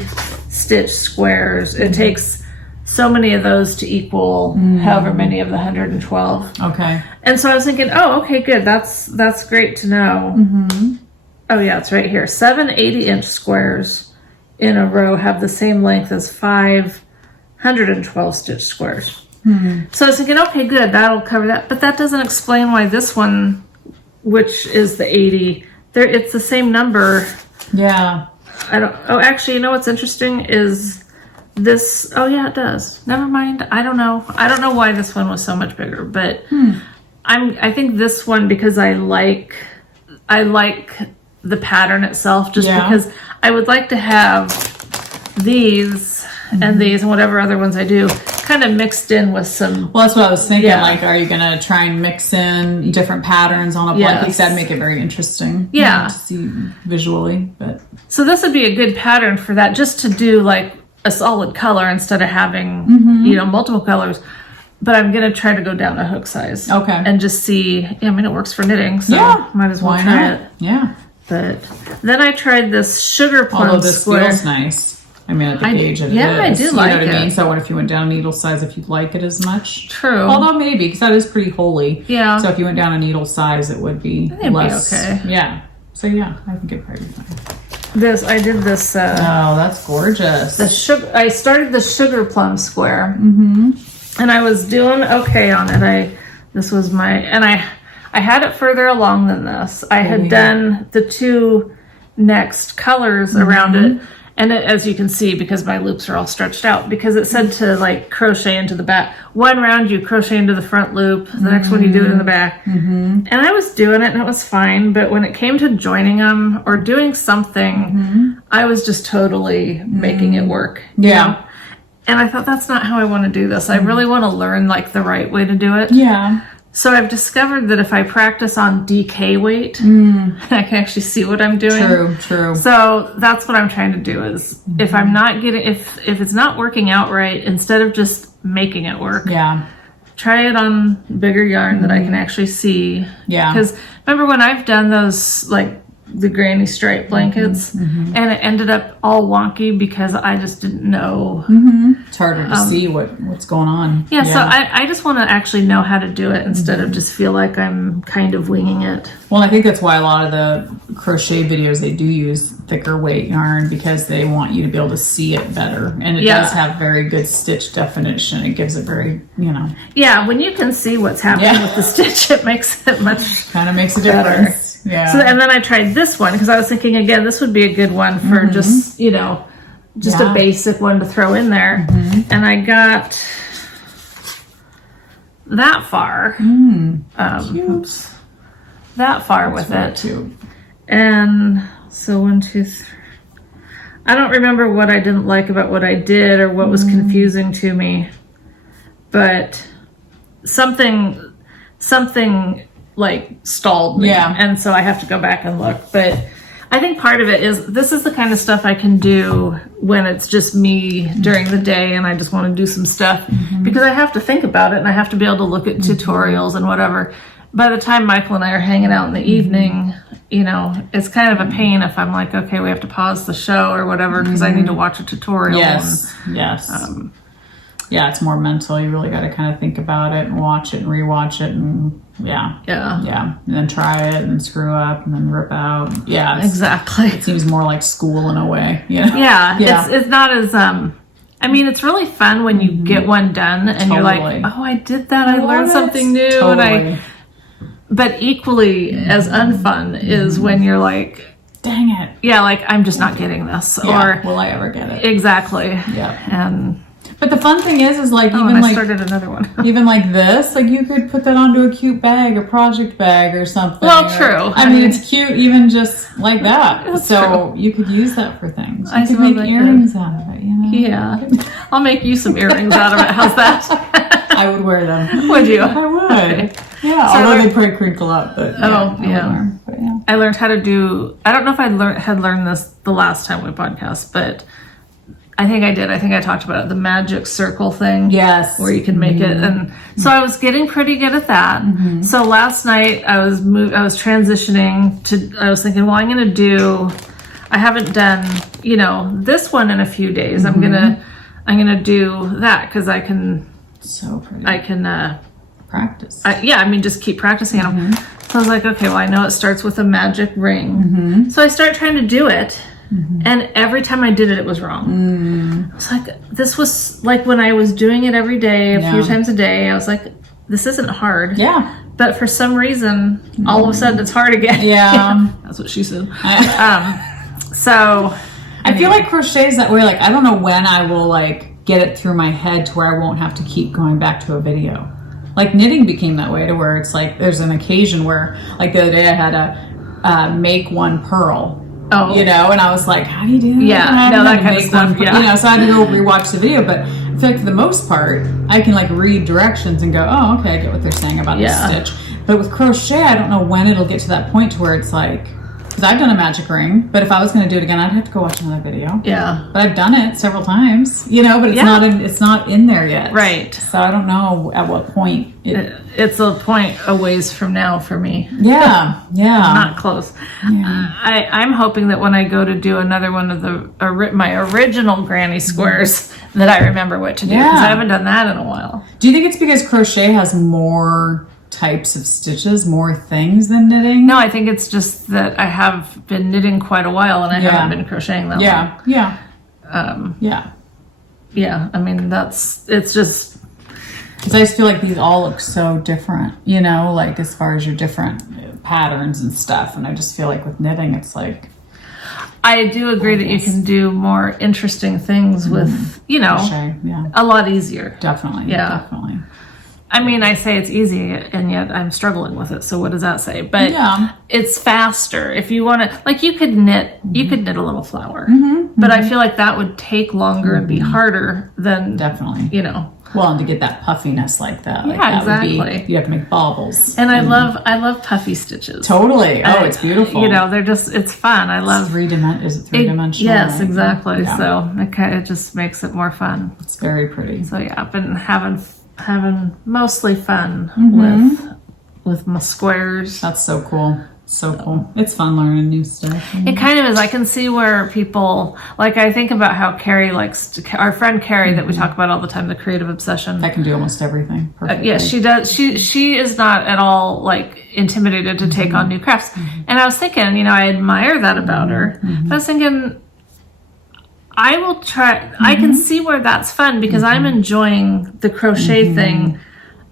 stitch squares, it takes so many of those to equal however many of the 112. Okay. And so I was thinking, oh, okay, good. That's great to know. Oh yeah, it's right here. 7 80-inch squares in a row have the same length as 5 112 stitch squares. So I was thinking, okay, good, that'll cover that. But that doesn't explain why this one, which is the 80, it's the same number. Yeah. Actually, you know what's interesting is this. Oh yeah, it does. Never mind. I don't know why this one was so much bigger, but I think this one, because I like the pattern itself, just because I would like to have these and these and whatever other ones I do kind of mixed in with some... Well, that's what I was thinking. Like, are you going to try and mix in different patterns on a block like that, make it very interesting? Yeah. To see visually. But so this would be a good pattern for that, just to do like a solid color instead of having, multiple colors. But I'm going to try to go down a hook size. Okay. And just see. I mean, it works for knitting, so might as well try it. Yeah. But then I tried this sugar plum Although this feels nice. I mean, at the gauge it yeah, is. I do like You know what it. I mean? So what if you went down a needle size, if you'd like it as much? True. Although maybe, because that is pretty holy. Yeah. So if you went down a needle size, it would be It'd less. be okay. Yeah. So yeah, I think it'd probably be fine. I did this. Oh, that's gorgeous. I started the sugar plum square, and I was doing okay on it. I had it further along than this. I had done the 2 next colors around it, and as you can see, because my loops are all stretched out, because it said to like crochet into the back. One round you crochet into the front loop, the next one you do it in the back. And I was doing it and it was fine, but when it came to joining them or doing something, I was just totally making it work. You know? And I thought, that's not how I want to do this. I really want to learn like the right way to do it. Yeah. So I've discovered that if I practice on DK weight, I can actually see what I'm doing. True. So that's what I'm trying to do is if I'm not getting, if it's not working out right, instead of just making it work, try it on bigger yarn that I can actually see. Yeah. Because remember when I've done those, like the granny stripe blankets, and it ended up all wonky because I just didn't know. It's harder to see what's going on. Yeah, so I just want to actually know how to do it instead of just feel like I'm kind of winging it. Well, I think that's why a lot of the crochet videos, they do use thicker weight yarn because they want you to be able to see it better. And it does have very good stitch definition. It gives it very, Yeah, when you can see what's happening with the stitch, it makes it much kind of makes a difference. Yeah. So, and then I tried this one because I was thinking, again, this would be a good one for just, just a basic one to throw in there. And I got that far. Oops, that far with it. Cute. And so 1, 2, 3. I don't remember what I didn't like about what I did or what was confusing to me, but something like stalled me, and so I have to go back and look. But I think part of it is this is the kind of stuff I can do when it's just me during the day and I just want to do some stuff, because I have to think about it and I have to be able to look at tutorials and whatever. By the time Michael and I are hanging out in the evening, it's kind of a pain if I'm like, okay, we have to pause the show or whatever because I need to watch a tutorial. Yes. Yeah, it's more mental. You really got to kind of think about it and watch it and rewatch it and and then try it and screw up and then rip out. Yeah, exactly. It seems more like school in a way. It's not as I mean, it's really fun when you get one done and you're like, oh, I did that. I learned something new. But equally as unfun is when you're like, dang it. Yeah, like I'm just not getting this. Or will I ever get it? Exactly. Yeah. But the fun thing is like I started another one. Even like this, like you could put that onto a cute bag, a project bag or something. Well, true. I mean, it's cute even just like that. So you could use that for things. You could make earrings out of it, Yeah. I'll make you some earrings out of it. How's that? I would wear them. Would you? I would. Okay. Yeah, so although they probably crinkle up, but I learned how to do, I don't know if I had learned this the last time we podcast, but I think I did. I think I talked about it, the magic circle thing. Yes. Where you can make it. And so I was getting pretty good at that. So last night I was transitioning to, I was thinking, well, I'm going to do, I haven't done, this one in a few days. I'm going to do that because I can, so pretty. I can, practice. Just keep practicing them. So I was like, okay, well, I know it starts with a magic ring. So I start trying to do it. And every time I did it, it was wrong. I was like, this was like when I was doing it every day, a few times a day, I was like, this isn't hard. Yeah. But for some reason, all of a sudden it's hard again. Yeah. That's what she said. So I feel like crochet is that way. Like, I don't know when I will like get it through my head to where I won't have to keep going back to a video. Like knitting became that way to where it's like, there's an occasion where like the other day I had to make one purl. Oh. And I was like, how do you do that? Yeah, that kind of stuff. So I had to go rewatch the video, but I feel like for the most part, I can like read directions and go, oh, okay, I get what they're saying about this stitch. But with crochet, I don't know when it'll get to that point to where it's like, Because I've done a magic ring, but if I was going to do it again, I'd have to go watch another video. Yeah. But I've done it several times, you know, but it's not in there yet. Right. So I don't know at what point. It's a point a ways from now for me. Yeah. Yeah. Not close. Yeah. I'm hoping that when I go to do another one of my original granny squares, that I remember what to do. Because I haven't done that in a while. Do you think it's because crochet has more types of stitches, more things than knitting? No, I think it's just that I have been knitting quite a while and I haven't been crocheting that long. Yeah. Yeah, I mean, it's just... Because I just feel like these all look so different, you know, like as far as your different patterns and stuff. And I just feel like with knitting, it's like... I do agree that you can do more interesting things with, you know, crochet, a lot easier. Definitely. Yeah. Definitely. I mean, I say it's easy, and yet I'm struggling with it. So what does that say? But it's faster. If you want to, like, you could knit a little flower. But I feel like that would take longer and be harder than, you know. Well, and to get that puffiness like that. Like yeah, that exactly. You have to make baubles. And I love puffy stitches. Totally. Oh, it's beautiful. You know, it's fun. I love Is it three-dimensional? Yes, right? exactly. Yeah. So it just makes it more fun. It's very pretty. So yeah, I've been having mostly fun with my squares. That's so cool. So cool. It's fun learning new stuff. It kind of is. I can see where people, like, I think about how Carrie our friend Carrie that we talk about all the time, the creative obsession. I can do almost everying perfectly. Yes, she does. She is not at all, like, intimidated to take on new crafts. And I was thinking, you know, I admire that about her. But I was thinking, I will try. I can see where that's fun because I'm enjoying the crochet thing.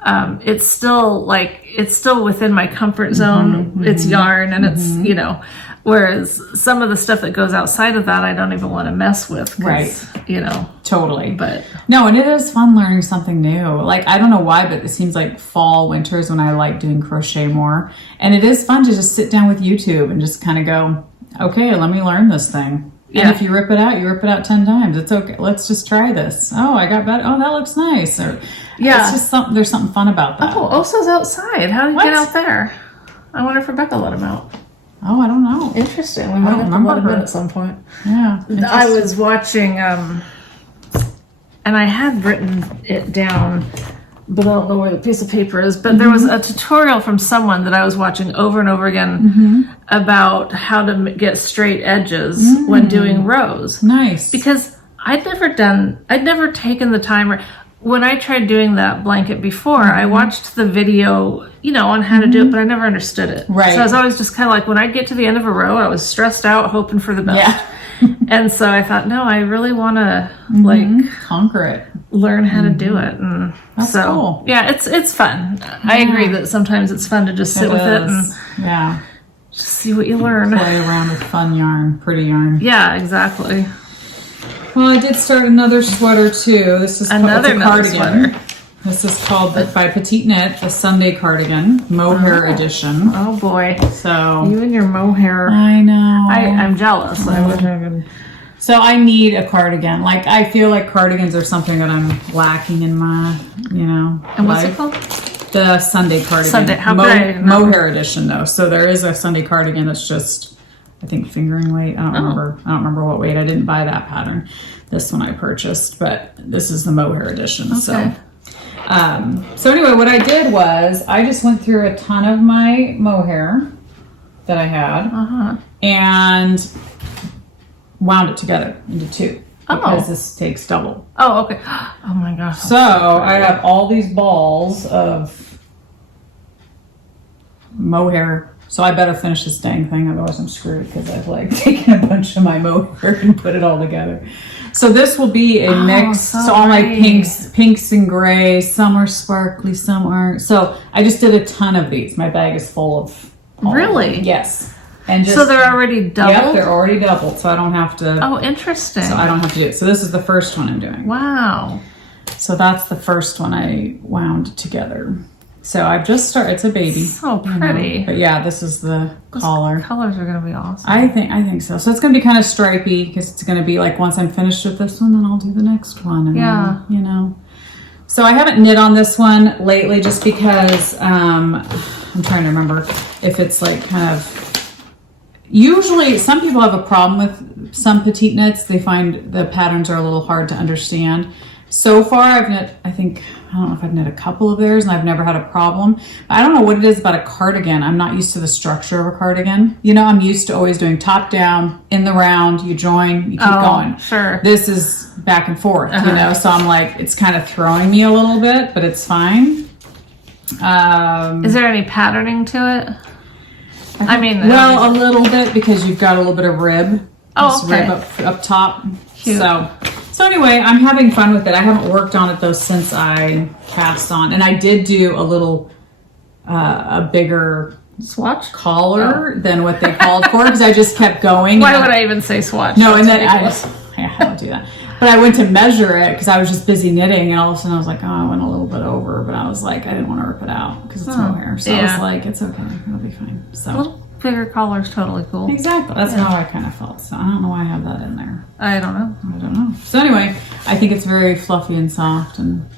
It's still within my comfort zone. It's yarn and it's, you know, whereas some of the stuff that goes outside of that, I don't even want to mess with. Right. You know. Totally. But no, and it is fun learning something new. Like, I don't know why, but it seems like fall, winter is when I like doing crochet more. And it is fun to just sit down with YouTube and just kind of go, okay, let me learn this thing. And if you rip it out 10 times. It's okay. Let's just try this. Oh, I got better. Oh, that looks nice. Or, it's just there's something fun about that. Oh, Oso's outside. How did he get out there? I wonder if Rebecca let him out. Oh, I don't know. Interesting. We might have to let him in at some point. Yeah. I was watching, and I had written it down, but I don't know where the piece of paper is. But there was a tutorial from someone that I was watching over and over again about how to get straight edges when doing rows. Nice. Because I'd never taken the time. When I tried doing that blanket before, I watched the video, you know, on how to do it, but I never understood it. Right. So I was always just kind of like, when I get to the end of a row, I was stressed out, hoping for the best. Yeah. And so I thought, no, I really want to like conquer it, learn how to do it. And that's cool. Yeah, it's fun. I agree that sometimes it's fun to just sit with it and just see what you learn. Play around with fun yarn, pretty yarn. Yeah, exactly. Well, I did start another sweater too. This is another cardigan. Sweater. This is called by Petite Knit, the Sunday cardigan, mohair edition. Oh boy! So you and your mohair. I know. I'm jealous. I wish I could. So I need a cardigan. Like, I feel like cardigans are something that I'm lacking in my, you know. And what's it called? The Sunday cardigan. Sunday. How mohair edition though. So there is a Sunday cardigan that's just, I think, fingering weight. I don't remember what weight. I didn't buy that pattern. This one I purchased, but this is the mohair edition. Okay. So anyway, what I did was I just went through a ton of my mohair that I had and wound it together into two because this takes double. Oh, okay. Oh my gosh. So I have all these balls of mohair. So I better finish this dang thing, otherwise I'm screwed because I've like taken a bunch of my mohair and put it all together. So this will be a mix. So all my pinks and grays, some are sparkly, some aren't. So I just did a ton of these. My bag is full of Really? Yes. And so they're already doubled? Yep, they're already doubled, so I don't have to. Oh, interesting. So I don't have to do it. So this is the first one I'm doing. Wow. So that's the first one I wound together. So I've just started. It's a baby. So pretty. You know? But yeah, this is the collar. The colors are going to be awesome. I think so. So it's going to be kind of stripy because it's going to be like once I'm finished with this one, then I'll do the next one. And then, you know. So I haven't knit on this one lately just because I'm trying to remember if it's like kind of usually some people have a problem with some petite knits. They find the patterns are a little hard to understand. So far, I don't know if I've knit a couple of theirs and I've never had a problem. I don't know what it is about a cardigan. I'm not used to the structure of a cardigan. You know, I'm used to always doing top down, in the round, you join, you keep going. Sure. This is back and forth, you know, so I'm like, it's kind of throwing me a little bit, but it's fine. Is there any patterning to it? Well, a little bit because you've got a little bit of rib. Oh, okay. Rib up top. Cute. So anyway, I'm having fun with it. I haven't worked on it though since I passed on, and I did do a little, a bigger swatch collar than what they called for because I just kept going. Why would I even say swatch? No, and then I don't do that. But I went to measure it because I was just busy knitting, and all of a sudden I was like, oh, I went a little bit over, but I was like, I didn't want to rip it out because it's mohair. So I was like, it's okay, it'll be fine. So. A little bigger collar is totally cool. Exactly. That's how I kind of felt. So I don't know why I have that in there. I don't know. So anyway, I think it's very fluffy and soft, and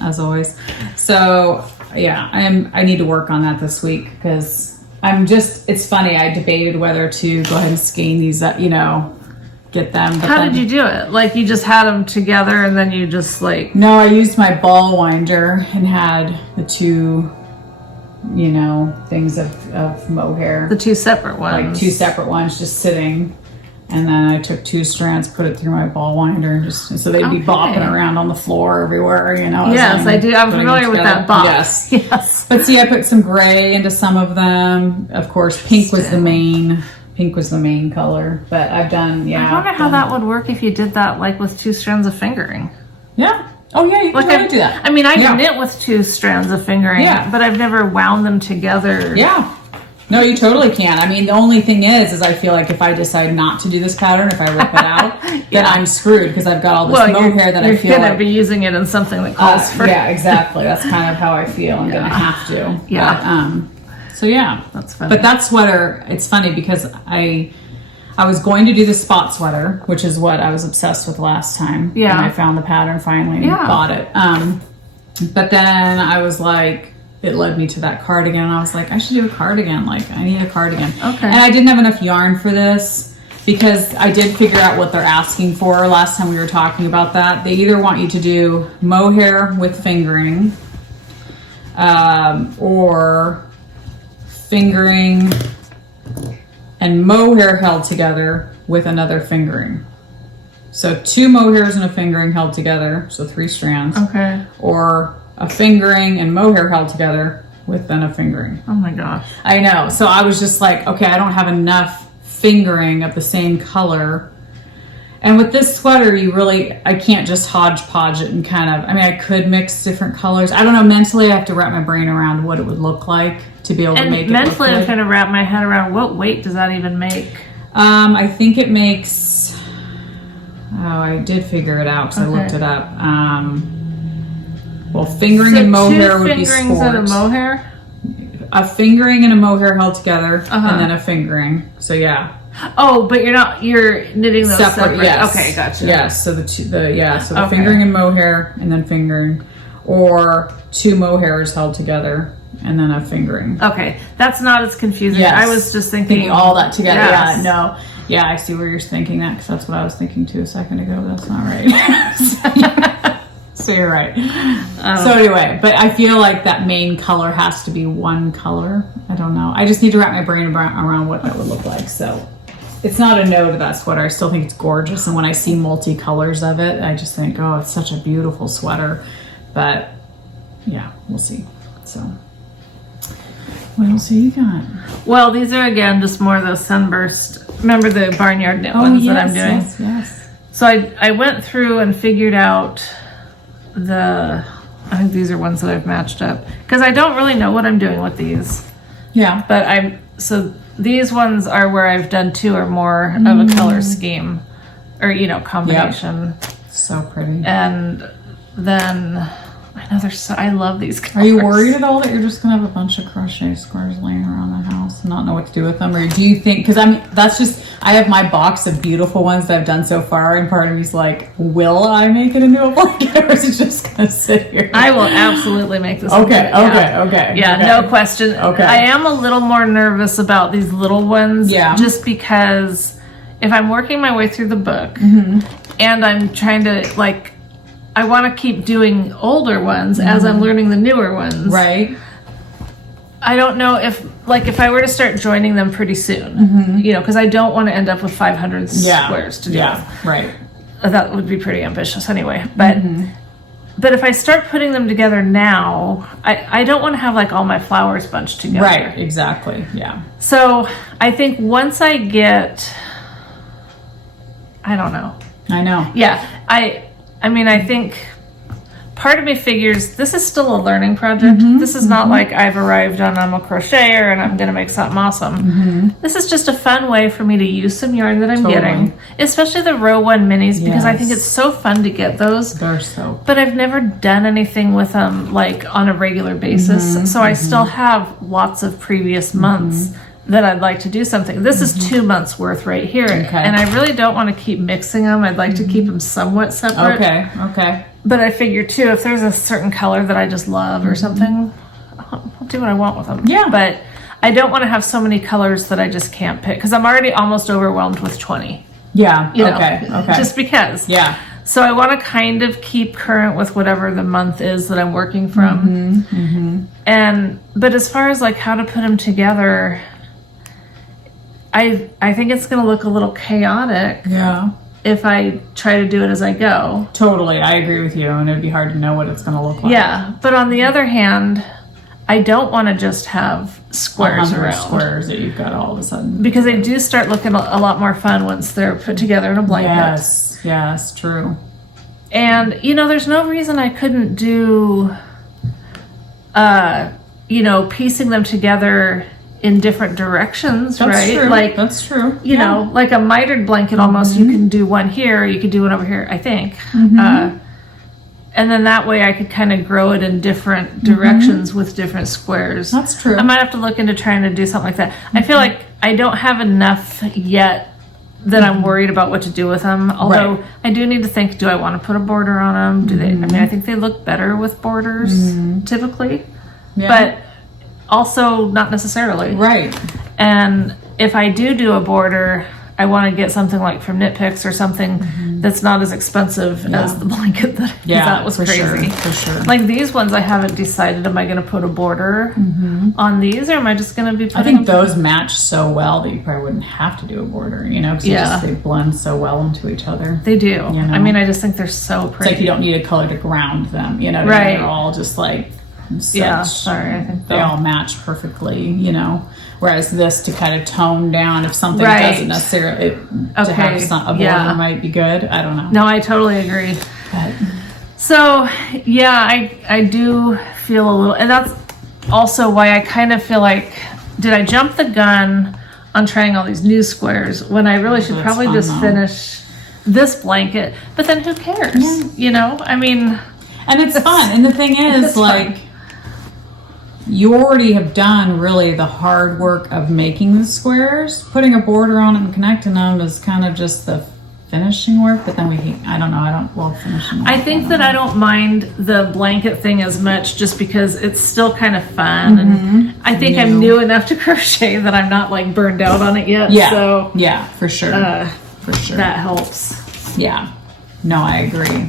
as always. So yeah, I need to work on that this week because it's funny. I debated whether to go ahead and skein these up, you know, get them. But how did you do it? Like you just had them together and then you just like... No, I used my ball winder and had the two, you know, things of mohair. The two separate ones. Like two separate ones just sitting. And then I took two strands, put it through my ball winder, and just so they'd be bopping around on the floor everywhere, you know. Yes, I do. I'm familiar with that bop. Yes. But see, I put some gray into some of them. Of course, pink was the main color. But I've done, I wonder how that would work if you did that like with two strands of fingering. Yeah. Oh yeah, you can really do that. I mean, I can knit with two strands of fingering, but I've never wound them together. Yeah. No, you totally can. I mean, the only thing is I feel like if I decide not to do this pattern, if I rip it out, then I'm screwed because I've got all this mohair that I feel you're going to be using it in something that calls for... Yeah, exactly. That's kind of how I feel. I'm going to have to. Yeah. But, so yeah. That's funny. But that sweater, it's funny because I was going to do the spot sweater, which is what I was obsessed with last time. Yeah. And I found the pattern finally and bought it. But then I was like... It led me to that cardigan, and I was like, I should do a cardigan. Like, I need a cardigan. Okay. And I didn't have enough yarn for this because I did figure out what they're asking for last time we were talking about that. They either want you to do mohair with fingering or fingering and mohair held together with another fingering. So 2 mohairs and a fingering held together, so 3 strands. Okay. Or a fingering and mohair held together with then a fingering. Oh my gosh. I know. So I was just like, okay, I don't have enough fingering of the same color. And with this sweater, I can't just hodgepodge it and kind of, I mean, I could mix different colors. I don't know, mentally I have to wrap my brain around what it would look like to be able to make it look mentally good. I'm trying to wrap my head around what weight does that even make? I think it makes, I did figure it out because I looked it up. Well, fingering and mohair would be sport. 2 fingerings and a mohair? A fingering and a mohair held together, and then a fingering. So yeah. Oh, but you're knitting those separate. Yes. Okay, gotcha. Yes. So the fingering and mohair, and then fingering, or 2 mohairs held together, and then a fingering. Okay, that's not as confusing. Yes. I was just thinking all that together. Yes. Yeah. No. Yeah, I see where you're thinking that because that's what I was thinking too a second ago. That's not right. So you're right. So anyway, but I feel like that main color has to be one color. I don't know. I just need to wrap my brain around what that would look like. So it's not a no to that sweater. I still think it's gorgeous. And when I see multicolors of it, I just think, oh, it's such a beautiful sweater. But yeah, we'll see. So what else have you got? Well, these are again just more of those sunburst. Remember the barnyard knit ones that I'm doing? Yes. So I went through and figured out I think these are ones that I've matched up because I don't really know what I'm doing with these. Yeah. But so these ones are where I've done 2 or more of a color scheme or, combination. Yep. So pretty. And then I know I love these colors. Are you worried at all that you're just gonna have a bunch of crochet squares laying around the house and not know what to do with them? Or do you think, because I have my box of beautiful ones that I've done so far, and part of me's like, will I make it into a blanket, or is it just gonna sit here? I will absolutely make this. Okay. Yeah, no question. Okay. I am a little more nervous about these little ones, just because if I'm working my way through the book and I'm trying to like, I want to keep doing older ones as I'm learning the newer ones. Right. I don't know if I were to start joining them pretty soon, you know, because I don't want to end up with 500 squares to do. Yeah, right. That would be pretty ambitious anyway. But if I start putting them together now, I don't want to have like all my flowers bunched together. Right, exactly, yeah. So I think once I get, I don't know. I know. Yeah, I mean, I think part of me figures this is still a learning project. This is not like I've arrived on I'm a crocheter and I'm going to make something awesome. This is just a fun way for me to use some yarn that I'm getting, especially the row 1 minis, because I think it's so fun to get those. They're so. But I've never done anything with them like on a regular basis, so I still have lots of previous months that I'd like to do something. This is 2 months worth right here. And I really don't want to keep mixing them. I'd like to keep them somewhat separate. Okay. But I figure too, if there's a certain color that I just love or something, I'll do what I want with them. Yeah. But I don't want to have so many colors that I just can't pick, because I'm already almost overwhelmed with 20. Yeah. You know, okay. Just because. Yeah. So I want to kind of keep current with whatever the month is that I'm working from. But as far as like how to put them together, I think it's going to look a little chaotic. Yeah. If I try to do it as I go. Totally, I agree with you, and it'd be hard to know what it's going to look like. Yeah, but on the other hand, I don't want to just have squares around. Squares that you've got all of a sudden. Because they do start looking a lot more fun once they're put together in a blanket. Yes, true. And, you know, there's no reason I couldn't do, you know, piecing them together in different directions, right? True. Like, that's true. You know, like a mitered blanket almost, you can do one here, you could do one over here, I think. And then that way I could kind of grow it in different directions with different squares. That's true. I might have to look into trying to do something like that. I feel like I don't have enough yet that I'm worried about what to do with them. Although I do need to think, do I want to put a border on them? Do they? I mean, I think they look better with borders typically. Yeah. But also not necessarily. Right. And if I do a border, I want to get something like from Knit Picks or something that's not as expensive as the blanket that I thought was crazy. For sure. Like these ones, I haven't decided, am I going to put a border on these, or am I just going to be putting... I think those match so well that you probably wouldn't have to do a border, you know, because they blend so well into each other. They do. You know? I mean, I just think they're so pretty. It's like you don't need a color to ground them, you know, they're all just like... I think they all match perfectly, you know. Whereas this, to kind of tone down if something doesn't necessarily to have a border might be good. I don't know. No, I totally agree. But. So I do feel a little, and that's also why I kind of feel like, did I jump the gun on trying all these new squares when I really should probably just finish this blanket? But then who cares? Yeah. You know, I mean, and it's fun. And the thing is, like. Fun. You already have done really the hard work of making the squares. Putting a border on them and connecting them is kind of just the finishing work, but then I don't love finishing work. I think that I don't mind the blanket thing as much just because it's still kind of fun. And I think I'm new enough to crochet that I'm not like burned out on it yet. Yeah, so, for sure. For sure. That helps. Yeah. No, I agree.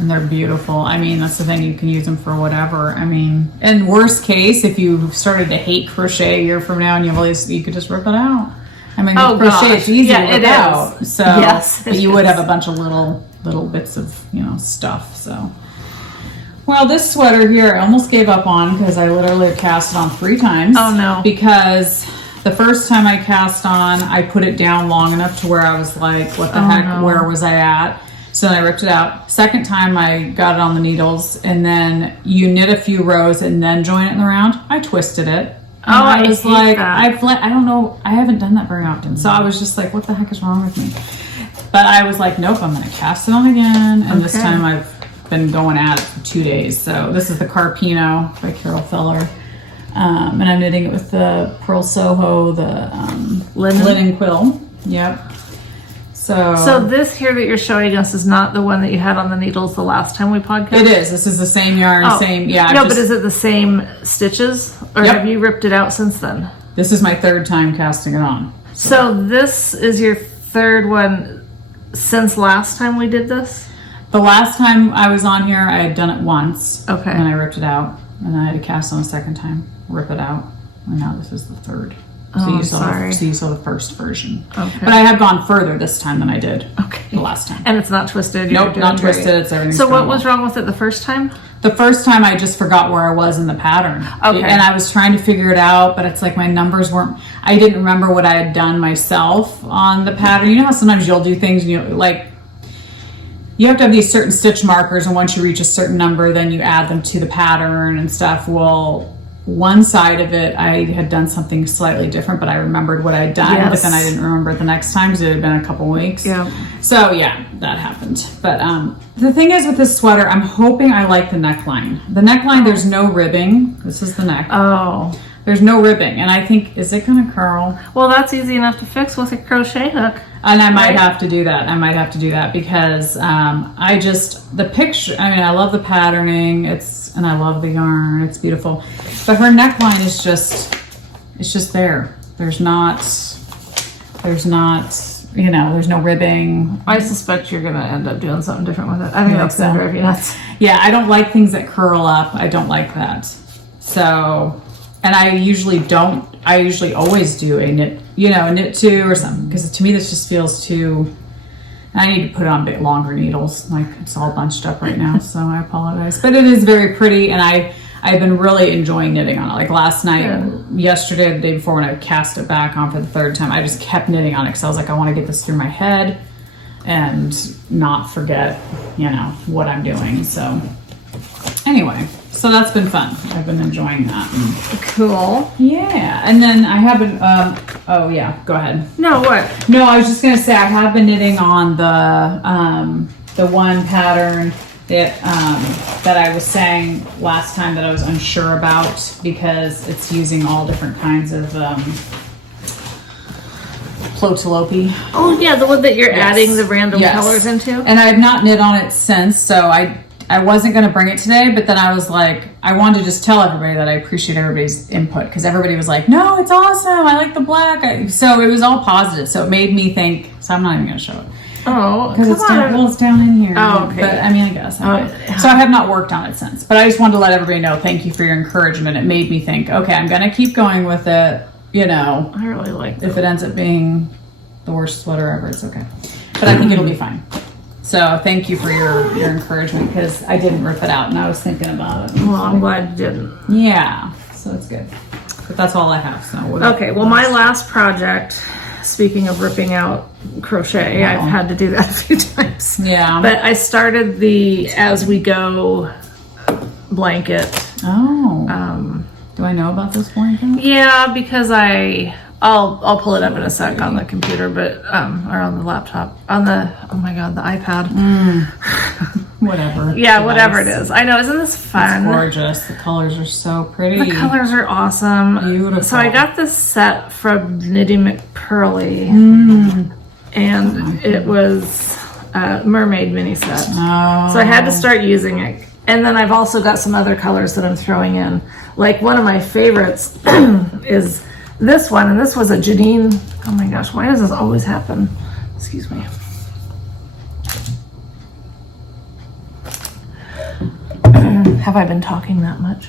And they're beautiful. I mean, that's the thing. You can use them for whatever. I mean, and worst case, if you started to hate crochet a year from now and you could just rip it out. I mean, crochet is easy to rip out. So, but you would have a bunch of little bits of, you know, stuff. So, well, this sweater here, I almost gave up on because I literally cast it on 3 times. Oh no! Because the first time I cast on, I put it down long enough to where I was like, what the heck? No. Where was I at? So then I ripped it out. Second time I got it on the needles, and then you knit a few rows and then join it in the round. I twisted it. I was like, I don't know. I haven't done that very often. So I was just like, what the heck is wrong with me? But I was like, nope, I'm going to cast it on again. And this time I've been going at it for 2 days. So this is the Carpino by Carol Feller. And I'm knitting it with the Pearl Soho, the linen quill. Yep. So this here that you're showing us is not the one that you had on the needles the last time we podcast? It is. This is the same yarn, same, yeah. No, but is it the same stitches? Or have you ripped it out since then? This is my 3rd time casting it on. So this is your 3rd one since last time we did this? The last time I was on here, I had done it once. Okay. And I ripped it out. And then I had to cast on a 2nd time, rip it out. And now this is the 3rd. So you saw the first version. Okay. But I have gone further this time than I did the last time. And it's not twisted? Nope, not twisted. It's everything. So what was wrong with it the first time? The first time I just forgot where I was in the pattern. Okay. And I was trying to figure it out, but it's like my numbers weren't, I didn't remember what I had done myself on the pattern. You know how sometimes you'll do things and you have to have these certain stitch markers, and once you reach a certain number, then you add them to the pattern and stuff. Well, one side of it, I had done something slightly different, but I remembered what I had done, but then I didn't remember it the next time because it had been a couple weeks. Yeah. So yeah, that happened. But the thing is with this sweater, I'm hoping I like the neckline. The neckline, there's no ribbing. This is the neck. Oh. There's no ribbing, and I think, is it gonna curl? Well, that's easy enough to fix with a crochet hook. And I might have to do that. I might have to do that because the picture, I mean, I love the patterning, and I love the yarn, it's beautiful. But her neckline is just there. There's not, there's no ribbing. I suspect you're gonna end up doing something different with it. I think that's gonna drive you nuts. Yeah, I don't like things that curl up. I don't like that. So, and I usually always do a knit 2 or something, because to me this just feels too, I need to put on a bit longer needles. Like, it's all bunched up right now, so I apologize. But it is very pretty, and I've been really enjoying knitting on it. Like last night, yesterday, the day before, when I cast it back on for the 3rd time, I just kept knitting on it because I was like, I want to get this through my head and not forget, what I'm doing. So anyway, so that's been fun. I've been enjoying that. Cool. Yeah, and then I haven't, oh yeah, go ahead. No, what? No, I was just going to say I have been knitting on the one pattern that I was saying last time that I was unsure about, because it's using all different kinds of Plotalopi. Oh yeah, the one that you're adding the random colors into. And I have not knit on it since, so I wasn't going to bring it today, but then I was like, I wanted to just tell everybody that I appreciate everybody's input, because everybody was like, no, it's awesome, I like the black. So it was all positive, so it made me think, so I'm not even going to show it. Oh, because it's down in here. Oh, okay. But I mean, I guess. So I have not worked on it since, but I just wanted to let everybody know, thank you for your encouragement. It made me think, okay, I'm going to keep going with it. I really like if it ends up being the worst sweater ever, it's okay. But I think it'll be fine. So thank you for your encouragement, because I didn't rip it out and I was thinking about it. Well, I'm glad you didn't. Yeah, so it's good. But that's all I have. So okay, well, my last project, speaking of ripping out crochet, I've had to do that a few times. Yeah. But I started the As We Go blanket. Oh. Do I know about this blanket? Yeah, because I'll pull it up in a sec on the computer, but or on the laptop, on the the iPad. Whatever. Yeah, whatever it is. I know, isn't this fun? It's gorgeous. The colors are so pretty. The colors are awesome. Beautiful. So I got this set from Knitty McPurley, and it was a mermaid mini set. Oh. So I had to start using it. And then I've also got some other colors that I'm throwing in. Like, one of my favorites is this one, and this was a Janine. Oh my gosh, why does this always happen? Excuse me. Have I been talking that much?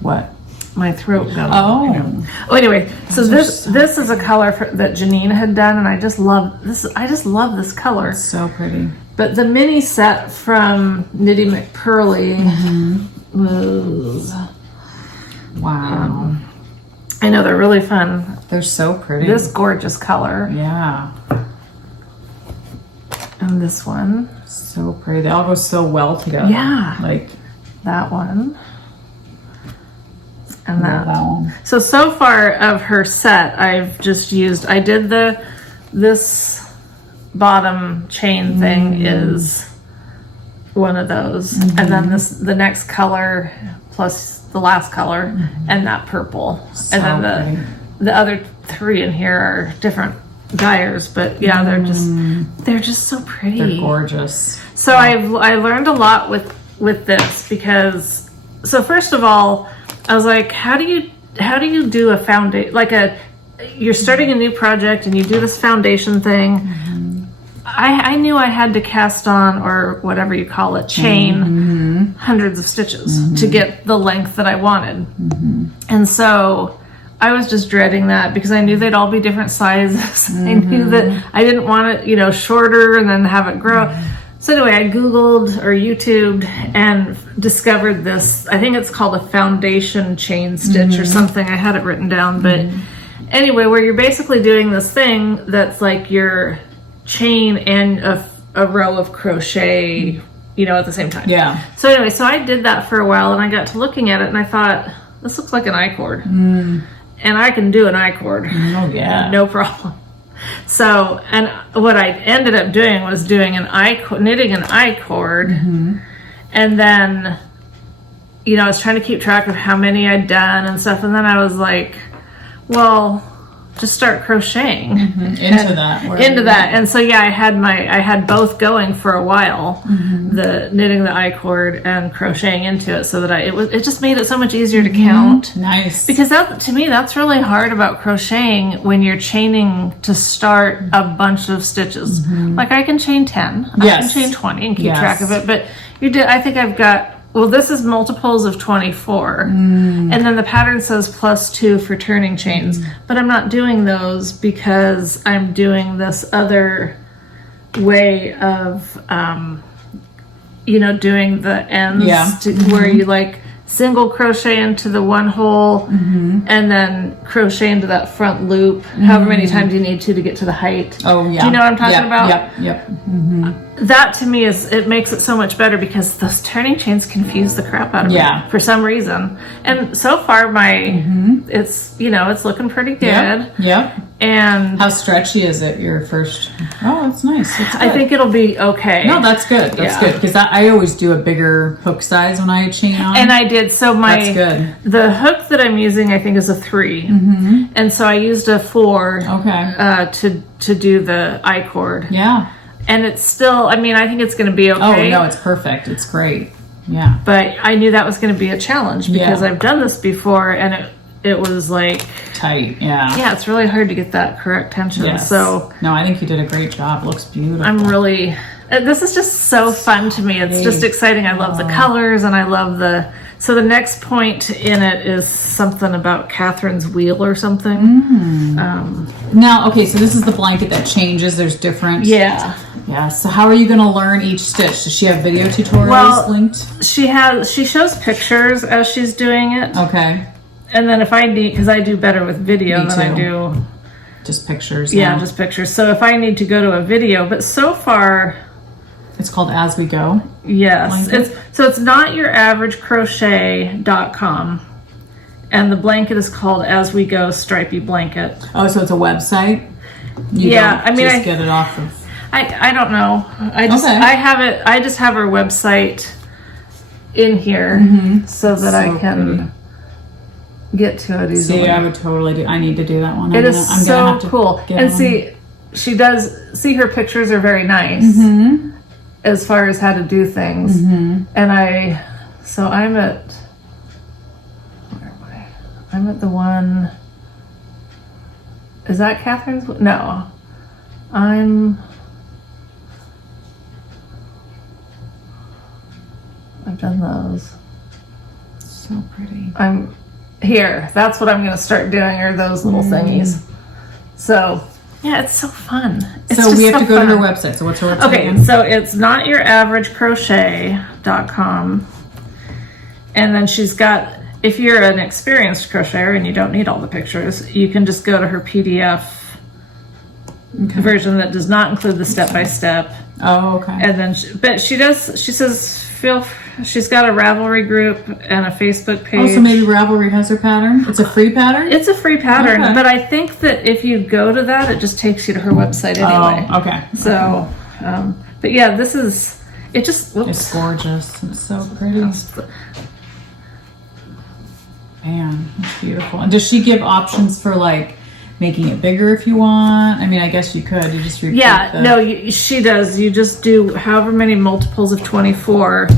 What? My throat goes. Oh. Oh, anyway, so this is a color that Janine had done, and I just love this. I just love this color. It's so pretty. But the mini set from Knitty McPurley was... Wow. I know, they're really fun. They're so pretty. This gorgeous color. Yeah. And this one. So pretty. They all go so well together. Yeah. Like that one. And that one. So far of her set, I've just used, I did this bottom chain thing is one of those, and then the next color plus the last color, and that purple, So and then the other 3 in here are different dyers, but yeah, they're just so pretty. They're gorgeous. So I learned a lot with this because, so first of all, I was like, how do you do a foundation, like you're starting a new project and you do this foundation thing. I knew I had to cast on, or whatever you call it, chain hundreds of stitches to get the length that I wanted. And so I was just dreading that because I knew they'd all be different sizes. I knew that I didn't want it, shorter and then have it grow. So anyway, I Googled or YouTubed and discovered this. I think it's called a foundation chain stitch or something. I had it written down, but anyway, where you're basically doing this thing that's like your chain and a row of crochet, at the same time. Yeah. So anyway, so I did that for a while, and I got to looking at it, and I thought, this looks like an I-cord. And I can do an I-cord. Oh, yeah. No problem. So, and what I ended up doing was doing knitting an I-cord, and then, I was trying to keep track of how many I'd done and stuff, and then I was like, well, just start crocheting into that. And so yeah, I had both going for a while, the knitting the I-cord and crocheting into it, so that it just made it so much easier to count. Nice. Because to me that's really hard about crocheting, when you're chaining to start a bunch of stitches. Like I can chain 10, I can chain 20 and keep track of it, but I think I've got, well, this is multiples of 24. And then the pattern says +2 for turning chains. But I'm not doing those because I'm doing this other way of, doing the ends where you single crochet into the one hole and then crochet into that front loop however many times you need to get to the height. Oh yeah. Do you know what I'm talking about? Yep. That to me it makes it so much better, because those turning chains confuse the crap out of me for some reason. And so far it's it's looking pretty good. Yep. And how stretchy is it, your first? Oh, it's nice. It's good. I think it'll be okay. No, that's good. That's good, because I always do a bigger hook size when I chain on. And I did. So that's good. The hook that I'm using, I think, is a 3, and so I used a 4. Okay. To do the I-cord. Yeah. And it's still, I think it's going to be okay. Oh no, it's perfect. It's great. Yeah. But I knew that was going to be a challenge because I've done this before, and it was like tight. Yeah, it's really hard to get that correct tension. Yes. So no, I think you did a great job. It looks beautiful. I'm really, this is just so fun to me. It's just exciting. I love the colors, and I love so the next point in it is something about Catherine's wheel or something. Now, okay, so this is the blanket that changes. There's different. Yeah. So how are you going to learn each stitch? Does she have video tutorials linked? She shows pictures as she's doing it. Okay. And then if I need, because I do better with video than I do just pictures. Yeah, just pictures. So if I need to go to a video, but so far it's called As We Go. Yes. It's notyouraveragecrochet.com. And the blanket is called As We Go Stripey Blanket. Oh, so it's a website? I get it off of. I don't know. I just have her website in here so that I can get to it easily. See, I would totally do. I need to do that one. It is so cool. And see, she does. See, her pictures are very nice as far as how to do things. And I'm at. Where am I? I'm at the one. Is that Catherine's? No, I've done those. So pretty. I'm here. That's what I'm going to start doing, are those little thingies. So, yeah, it's so fun. So we have to go to her website. So what's her website? Okay, so it's notyouraveragecrochet.com. And then she's got, if you're an experienced crocheter and you don't need all the pictures, you can just go to her PDF version that does not include the step-by-step. Oh, okay. And then, she says, she's got a Ravelry group and a Facebook page. Oh, so maybe Ravelry has her pattern? It's a free pattern? It's a free pattern, but I think that if you go to that, it just takes you to her website anyway. Oh, okay. So, but yeah, this is, It just, it's gorgeous. It's so pretty. Man, it's beautiful. And does she give options for like making it bigger if you want? I mean, I guess you could. You just repeat she does. You just do however many multiples of 24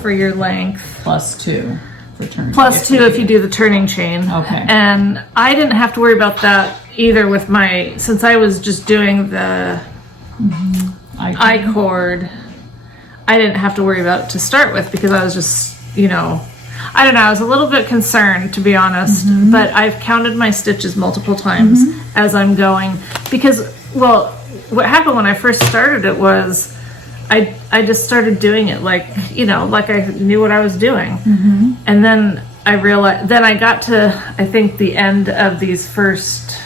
for your length. Plus 2 for turning. Plus 2 if you do the turning chain. Okay. And I didn't have to worry about that either with since I was just doing the I-cord. I didn't have to worry about it to start with because I was just, I don't know, I was a little bit concerned, to be honest, but I've counted my stitches multiple times as I'm going because, what happened when I first started it was I just started doing it like I knew what I was doing. And then I realized, then I got to, I think, the end of these first,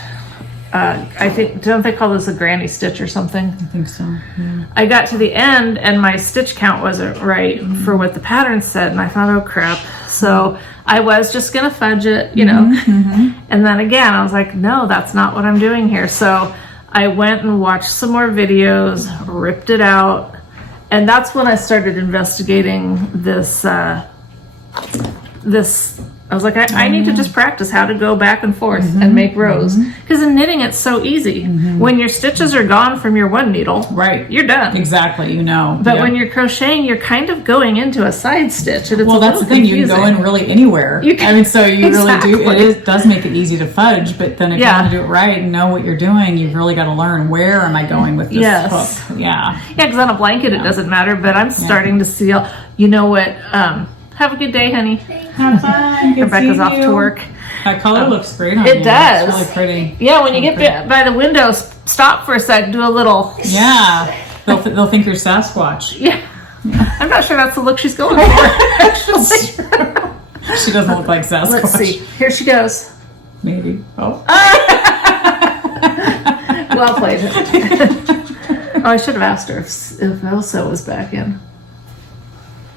don't they call this a granny stitch or something? I think so, yeah. I got to the end and my stitch count wasn't right for what the pattern said, and I thought, oh crap. So I was just gonna fudge it, and then again I was like, no, that's not what I'm doing here. So I went and watched some more videos, ripped it out, and that's when I started investigating this I was like, I need to just practice how to go back and forth and make rows. Because in knitting, it's so easy. When your stitches are gone from your one needle, you're done. Exactly, But when you're crocheting, you're kind of going into a side stitch. And it's that's the thing. Confusing. You can go in really anywhere. So you really do. It does make it easy to fudge, but then if you want to do it right and know what you're doing, you've really got to learn, where am I going with this hook? Yeah, because on a blanket, it doesn't matter, but I'm starting to see, have a good day, honey. Have fun. Rebecca's off to work. That color looks great on you. It does. It's really pretty. Yeah, when you get by the window, stop for a sec, do a little. Yeah, they'll think you're Sasquatch. Yeah. I'm not sure that's the look she's going for, actually. She doesn't look like Sasquatch. Let's see. Here she goes. Maybe. Oh. Well played. I should have asked her if Elsa was back in.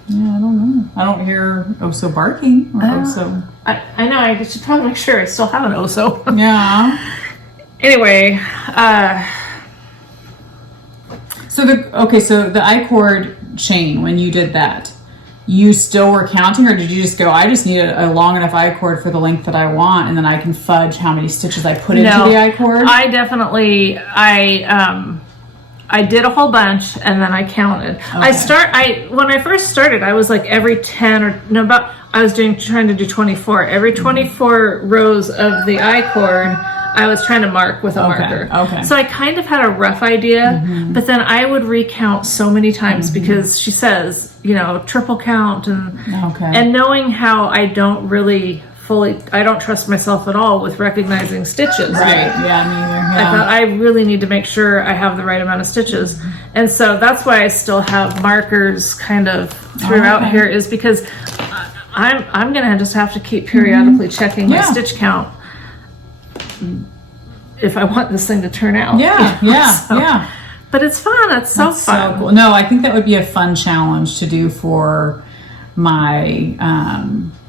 Yeah, I don't know. I don't hear Oso barking or Oso. I know. I should probably make sure I still have an Oso. Yeah. Anyway, so the I-cord chain, when you did that, you still were counting, or did you just go, I just need a long enough I-cord for the length that I want, and then I can fudge how many stitches I put into the I-cord? I definitely, I did a whole bunch and then I counted. Okay. When I first started, I was like every 10 I was trying to do 24. Every 24 rows of the I-cord, I was trying to mark with a marker. Okay. So I kind of had a rough idea, but then I would recount so many times because she says, triple count and knowing how I don't really I don't trust myself at all with recognizing stitches. Right, yeah, me either. Yeah. I thought I really need to make sure I have the right amount of stitches. And so that's why I still have markers kind of throughout here, is because I'm going to just have to keep periodically checking my stitch count if I want this thing to turn out. Yeah. But it's fun. It's so fun. So cool. No, I think that would be a fun challenge to do for my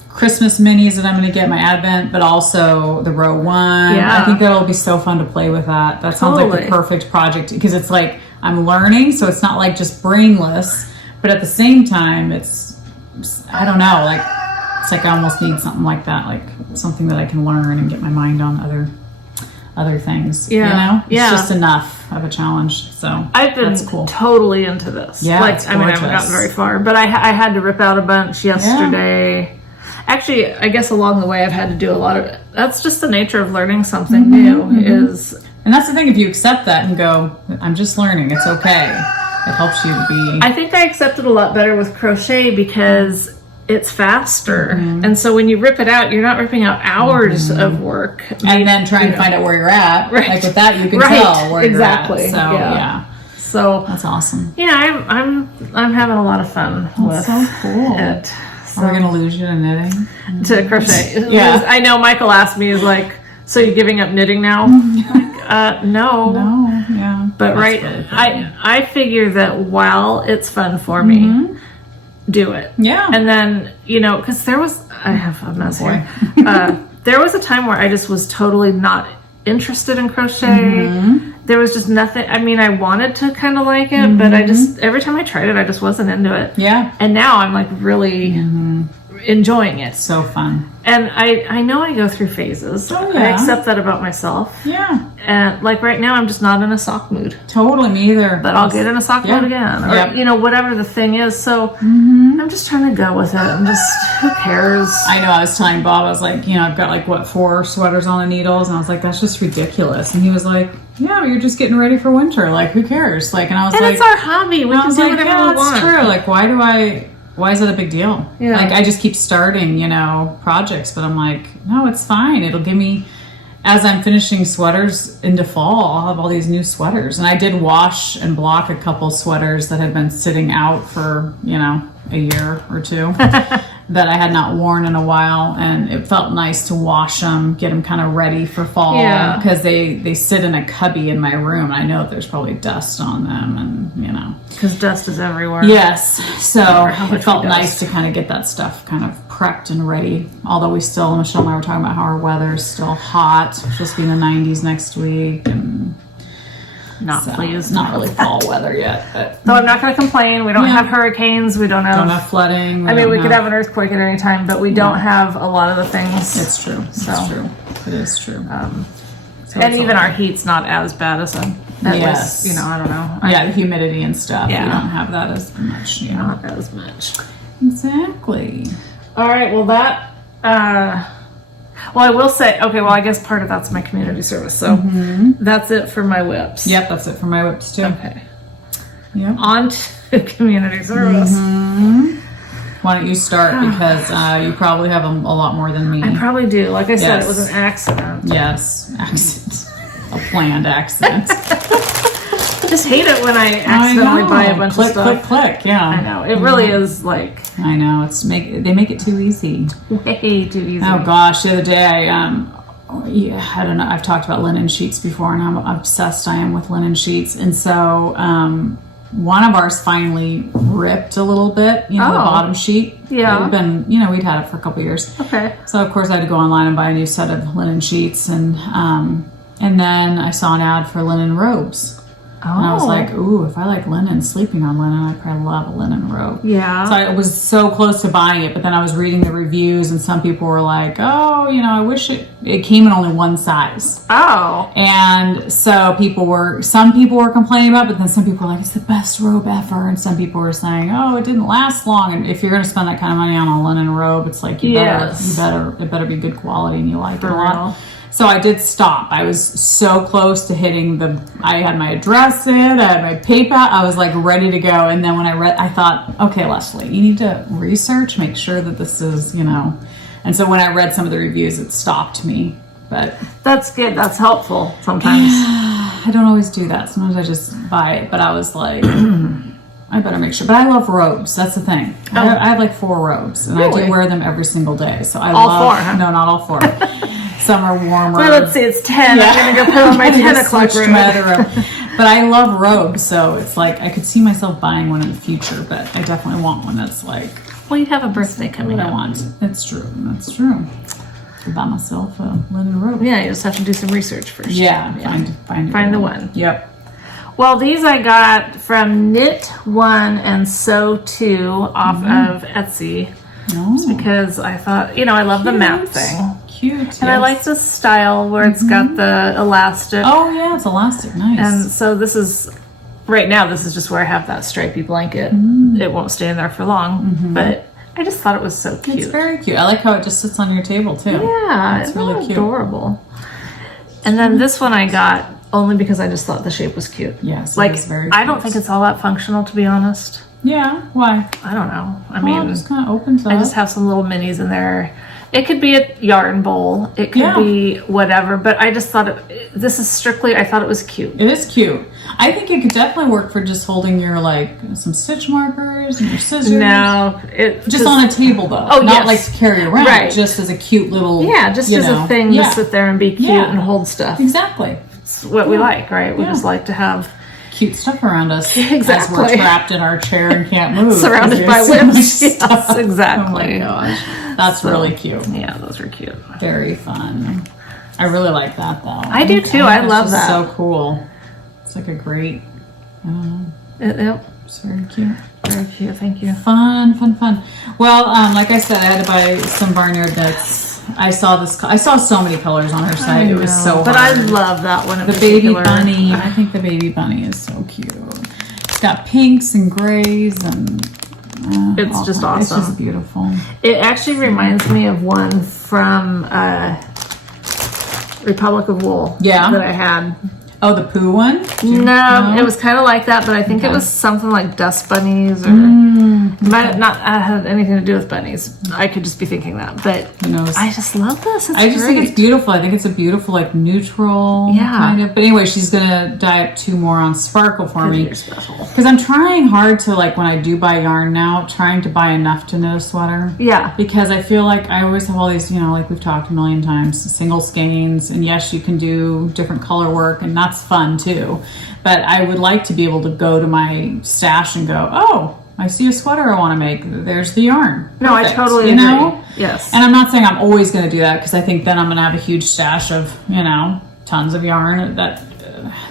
Christmas minis that I'm going to get, my Advent, but also the row one. Yeah. I think that'll be so fun to play with that. That sounds like the perfect project, because it's like I'm learning, so it's not like just brainless, but at the same time, it's, I don't know, like it's like I almost need something like that, like something that I can learn and get my mind on other things. It's just enough of a challenge. So I've been that's cool. Totally into this. Yeah, I haven't gotten very far, but I had to rip out a bunch yesterday. Yeah. Actually, I guess along the way I've had to do a lot of it. That's just the nature of learning something new. And that's the thing, if you accept that and go, I'm just learning, it's okay. It helps you to be... I think I accept it a lot better with crochet because it's faster. And so when you rip it out, you're not ripping out hours of work. And then trying to find out where you're at. Right. Like with that, you can tell where you're at. So, yeah. So that's awesome. Yeah, I'm having a lot like with so cool. it. So, we're gonna lose you to knitting, to crochet. Yeah, I know. Michael asked me, "Is like, so you giving up knitting now?" Like, no. Yeah. But that's really cool. I figure that while it's fun for me, do it. Yeah. And then because I have a mess here. There was a time where I just was totally not interested in crochet. there was just nothing. I mean, I wanted to kind of like it, but I just, every time I tried it, I just wasn't into it. Yeah. And now I'm like really enjoying it. So fun. And I know I go through phases. Oh, yeah. I accept that about myself. Yeah. And like right now, I'm just not in a sock mood. Totally, me either. But I'll get in a sock mood again. Or, you know, whatever the thing is. So I'm just trying to go with it. And just, who cares? I know, I was telling Bob, I was like, you know, I've got like, what, 4 sweaters on the needles? And I was like, that's just ridiculous. And he was like, yeah, you're just getting ready for winter. Like, who cares? Like, and I was like... And it's our hobby. We can do whatever we want. That's true. Like, why is that a big deal? Yeah. Like, I just keep starting, you know, projects, but I'm like, no, it's fine. It'll give me, as I'm finishing sweaters into fall, I'll have all these new sweaters. And I did wash and block a couple sweaters that had been sitting out for, you know, a year or 2 that I had not worn in a while. And it felt nice to wash them, get them kind of ready for fall. Yeah. Because they sit in a cubby in my room. I know that there's probably dust on them and, you know. Because dust is everywhere. Yes, so it felt we nice to kind of get that stuff kind of prepped and ready. Although Michelle and I were talking about how our weather is still hot. It's supposed to be in the 90s next week. And not pleased. Not really fall weather yet. But so I'm not going to complain. We don't have hurricanes. We don't have flooding. I mean, we could have an earthquake at any time, but we don't have a lot of the things. It's true. So. It's true. It is true. So and even our heat's not as bad as yes. You know, I don't know. The humidity and stuff. Yeah. We don't have that as much. You know. Not as much. Exactly. All right. Well, that. Well, I will say. Okay. Well, I guess part of that's my community service. So that's it for my whips. Yep, that's it for my whips too. Okay. Yep. On to community service. Why don't you start, because you probably have a lot more than me. I probably do. Like I said, it was an accident. Yes, accident. A planned accident. I just hate it when I accidentally buy a bunch of stuff. Click, yeah. I know. It really is like... I know. They make it too easy. Way too easy. Oh gosh, the other day, I don't know, I've talked about linen sheets before and how obsessed I am with linen sheets. And so one of ours finally ripped a little bit, you know, the bottom sheet. Yeah. It had been, you know, we'd had it for a couple years. Okay. So of course I had to go online and buy a new set of linen sheets, and then I saw an ad for linen robes. And I was like, ooh, if I like linen, sleeping on linen, I'd probably love a linen robe. Yeah. So I was so close to buying it, but then I was reading the reviews, and some people were like, oh, you know, I wish it came in only one size. Oh. And so some people were complaining about it, but then some people were like, it's the best robe ever. And some people were saying, oh, it didn't last long. And if you're going to spend that kind of money on a linen robe, it's like, it better be good quality and you like it a lot. So I did stop. I was so close to hitting I had my address in, I had my paper, I was like ready to go. And then when I thought, okay, Leslie, you need to research, make sure that this is, you know. And so when I read some of the reviews, it stopped me. But that's good. That's helpful sometimes. I don't always do that. Sometimes I just buy it. But I was like, I better make sure. But I love robes. That's the thing. I have like 4 robes, and really? I do wear them every single day. So I love 4, huh? No, not all 4. Some are warmer. Well, let's see, it's 10. Yeah. I'm going to go put on my 10 o'clock robe. But I love robes, so it's like I could see myself buying one in the future, but I definitely want one that's like... Well, you have a birthday coming up. I want. It's true. That's true. I buy myself a linen robe. Yeah, you just have to do some research first. Yeah. Find the one. Yep. Well, these I got from Knit One and Sew Two off of Etsy. Just because I thought, you know, I love the map thing. Cute. And I like this style where it's got the elastic. Oh, yeah, it's elastic. Nice. And so this is, right now, this is just where I have that stripy blanket. It won't stay in there for long, but I just thought it was so cute. It's very cute. I like how it just sits on your table, too. Yeah, it's really cute. Adorable. And then this one I got only because I just thought the shape was cute. Yes, like, it is very cute. I don't think it's all that functional, to be honest. Yeah, why? I don't know. I mean, it just kind of opens up. I just have some little minis in there. It could be a yarn bowl. It could be whatever. But I just thought this is strictly, I thought it was cute. It is cute. I think it could definitely work for just holding your, like, some stitch markers and your scissors. No. Just on a table, though. Oh, not like to carry around. Right. Just as a cute little, just as a thing to sit there and be cute and hold stuff. Exactly. It's what we like, right? We just like to have cute stuff around us. Exactly. As we're trapped in our chair and can't move. Surrounded by whips. Yes, exactly. Oh my gosh. That's really cute. Yeah, those are cute. Very fun. I really like that though. I do too. I love that. So cool. like a great, Yep. it's very cute. Very cute. Thank you. Fun. Well, like I said, I had to buy some barnyard knits. I saw so many colors on her site. It was so hard. But I love that one. The baby bunny. I think the baby bunny is so cute. It's got pinks and grays and it's just awesome. It's just beautiful. It actually reminds me of one from Republic of Wool. Yeah. That I had. Oh, the poo one? No, it was kind of like that, but I think it was something like dust bunnies or might not have anything to do with bunnies. I could just be thinking that, but who knows? I just love this. I just think it's beautiful. I think it's a beautiful, like, neutral kind of. But anyway, she's gonna dye up 2 more on Sparkle for me because I'm trying hard to, like, when I do buy yarn now, trying to buy enough to knit a sweater. Yeah, because I feel like I always have all these, you know, like we've talked a million times, single skeins, and yes, you can do different color work, and that's fun too. But I would like to be able to go to my stash and go, oh, I see a sweater I want to make. There's the yarn. No, I totally agree. Know? Yes. And I'm not saying I'm always going to do that because I think then I'm going to have a huge stash of, you know, tons of yarn.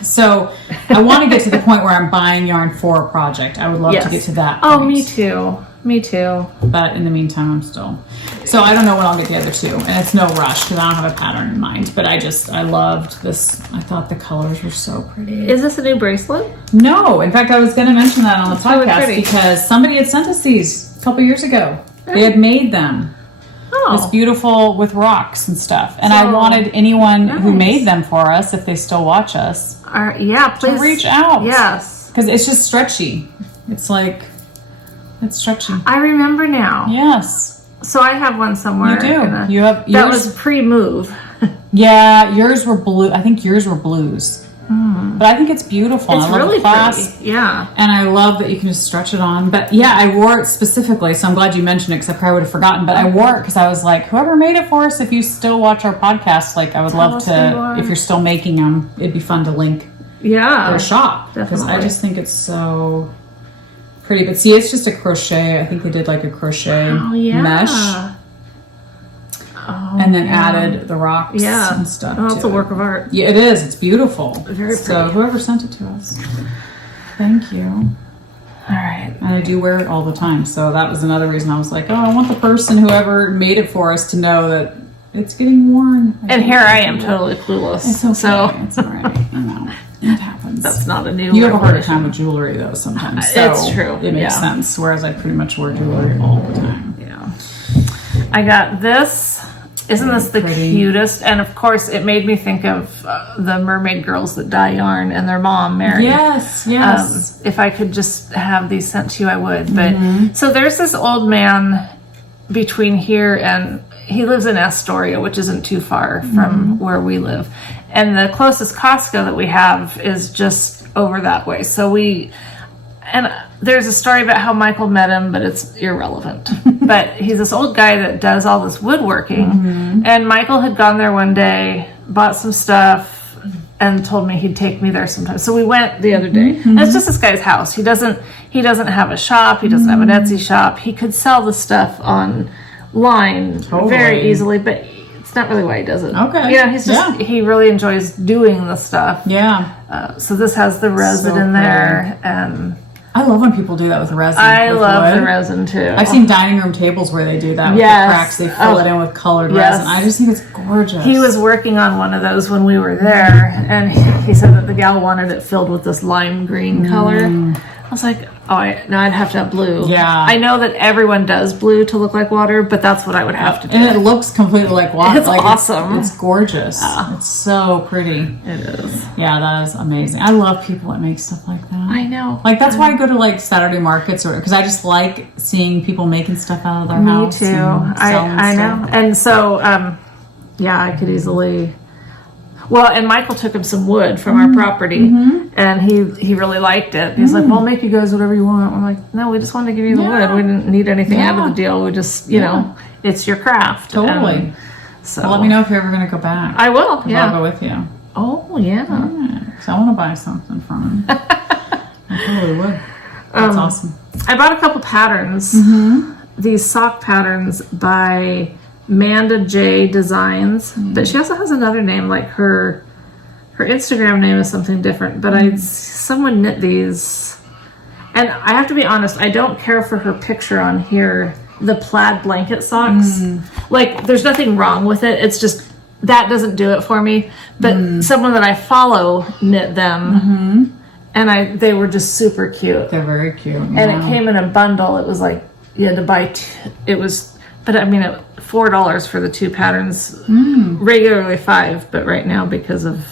So I want to get to the point where I'm buying yarn for a project. I would love to get to that point. Oh, me too. Me too. But in the meantime, I'm still. So I don't know when I'll get the other 2. And it's no rush because I don't have a pattern in mind. But I loved this. I thought the colors were so pretty. Is this a new bracelet? No. In fact, I was going to mention that on the podcast because somebody had sent us these a couple years ago. They had made them. Oh. It's beautiful with rocks and stuff. And I wanted anyone who made them for us, if they still watch us, please to reach out. Yes. Because it's just stretchy. It's like, it's stretchy. I remember now. Yes. So I have one somewhere. You do. You have yours. That was pre-move. Yeah, yours were blue. I think yours were blues. But I think it's beautiful. It's I love really the clasp. pretty. Yeah. And I love that you can just stretch it on. But yeah, I wore it specifically, so I'm glad you mentioned it because I probably would have forgotten. But I wore it because I was like, whoever made it for us, if you still watch our podcast, like I would love to, if you're still making them, it'd be fun to link their shop. Because I just think it's so pretty. But see, it's just a crochet. I think they did like a crochet mesh. And then added the rocks and stuff. Oh, it's a work of art. Yeah, it is. It's beautiful. Very pretty. So whoever sent it to us, thank you. All right. And I do wear it all the time. So that was another reason I was like, oh, I want the person, whoever made it for us, to know that it's getting worn. And here I am, totally clueless. It's okay. So it's all right. You know, it happens. That's not a new You have a harder time with jewelry, though, sometimes. So it's true. It makes sense. Whereas I pretty much wear jewelry all the time. Yeah. I got this. Isn't this the cutest? And of course, it made me think of the mermaid girls that dye yarn and their mom, Mary. Yes. If I could just have these sent to you, I would. But so there's this old man between here and he lives in Astoria, which isn't too far from where we live. And the closest Costco that we have is just over that way. So and there's a story about how Michael met him, but it's irrelevant. But he's this old guy that does all this woodworking. And Michael had gone there one day, bought some stuff, and told me he'd take me there sometime. So we went the other day. And it's just this guy's house. He doesn't have a shop. He doesn't have an Etsy shop. He could sell the stuff online very easily, but it's not really why he does it. Okay. Yeah, he's just he really enjoys doing the stuff. Yeah. So this has the resin in there, and I love when people do that with resin. I love the resin too. I've seen dining room tables where they do that with the cracks. They fill it in with colored resin. I just think it's gorgeous. He was working on one of those when we were there, and he said that the gal wanted it filled with this lime green color. I was like, I'd have to have blue. Yeah. I know that everyone does blue to look like water, but that's what I would have to do. And it looks completely like water. It's awesome. It's gorgeous. It's so pretty. It is. Yeah, that is amazing. I love people that make stuff like that. I know. Like, that's why I go to, like, Saturday markets, because I just like seeing people making stuff out of their house. Me too. I know. And so, I could easily... Well, and Michael took him some wood from our property, and he really liked it. He's like, well, I'll make you guys whatever you want. I'm like, no, we just wanted to give you the wood. We didn't need anything out of the deal. We just, you know, it's your craft. Totally. So well, let me know if you're ever going to go back. I will, I'll go with you. Oh, yeah. So I want to buy something from him. I totally would. That's awesome. I bought a couple patterns. These sock patterns by... Manda J Designs, but she also has another name, like her her Instagram name is something different, but someone knit these, and I have to be honest, I don't care for her picture on here, the plaid blanket socks. Like, there's nothing wrong with it. It's just that doesn't do it for me. But someone that I follow knit them, and they were just super cute. They're very cute. And it came in a bundle. It was like you had to buy. But I mean, $4 for the 2 patterns. Regularly $5, but right now because of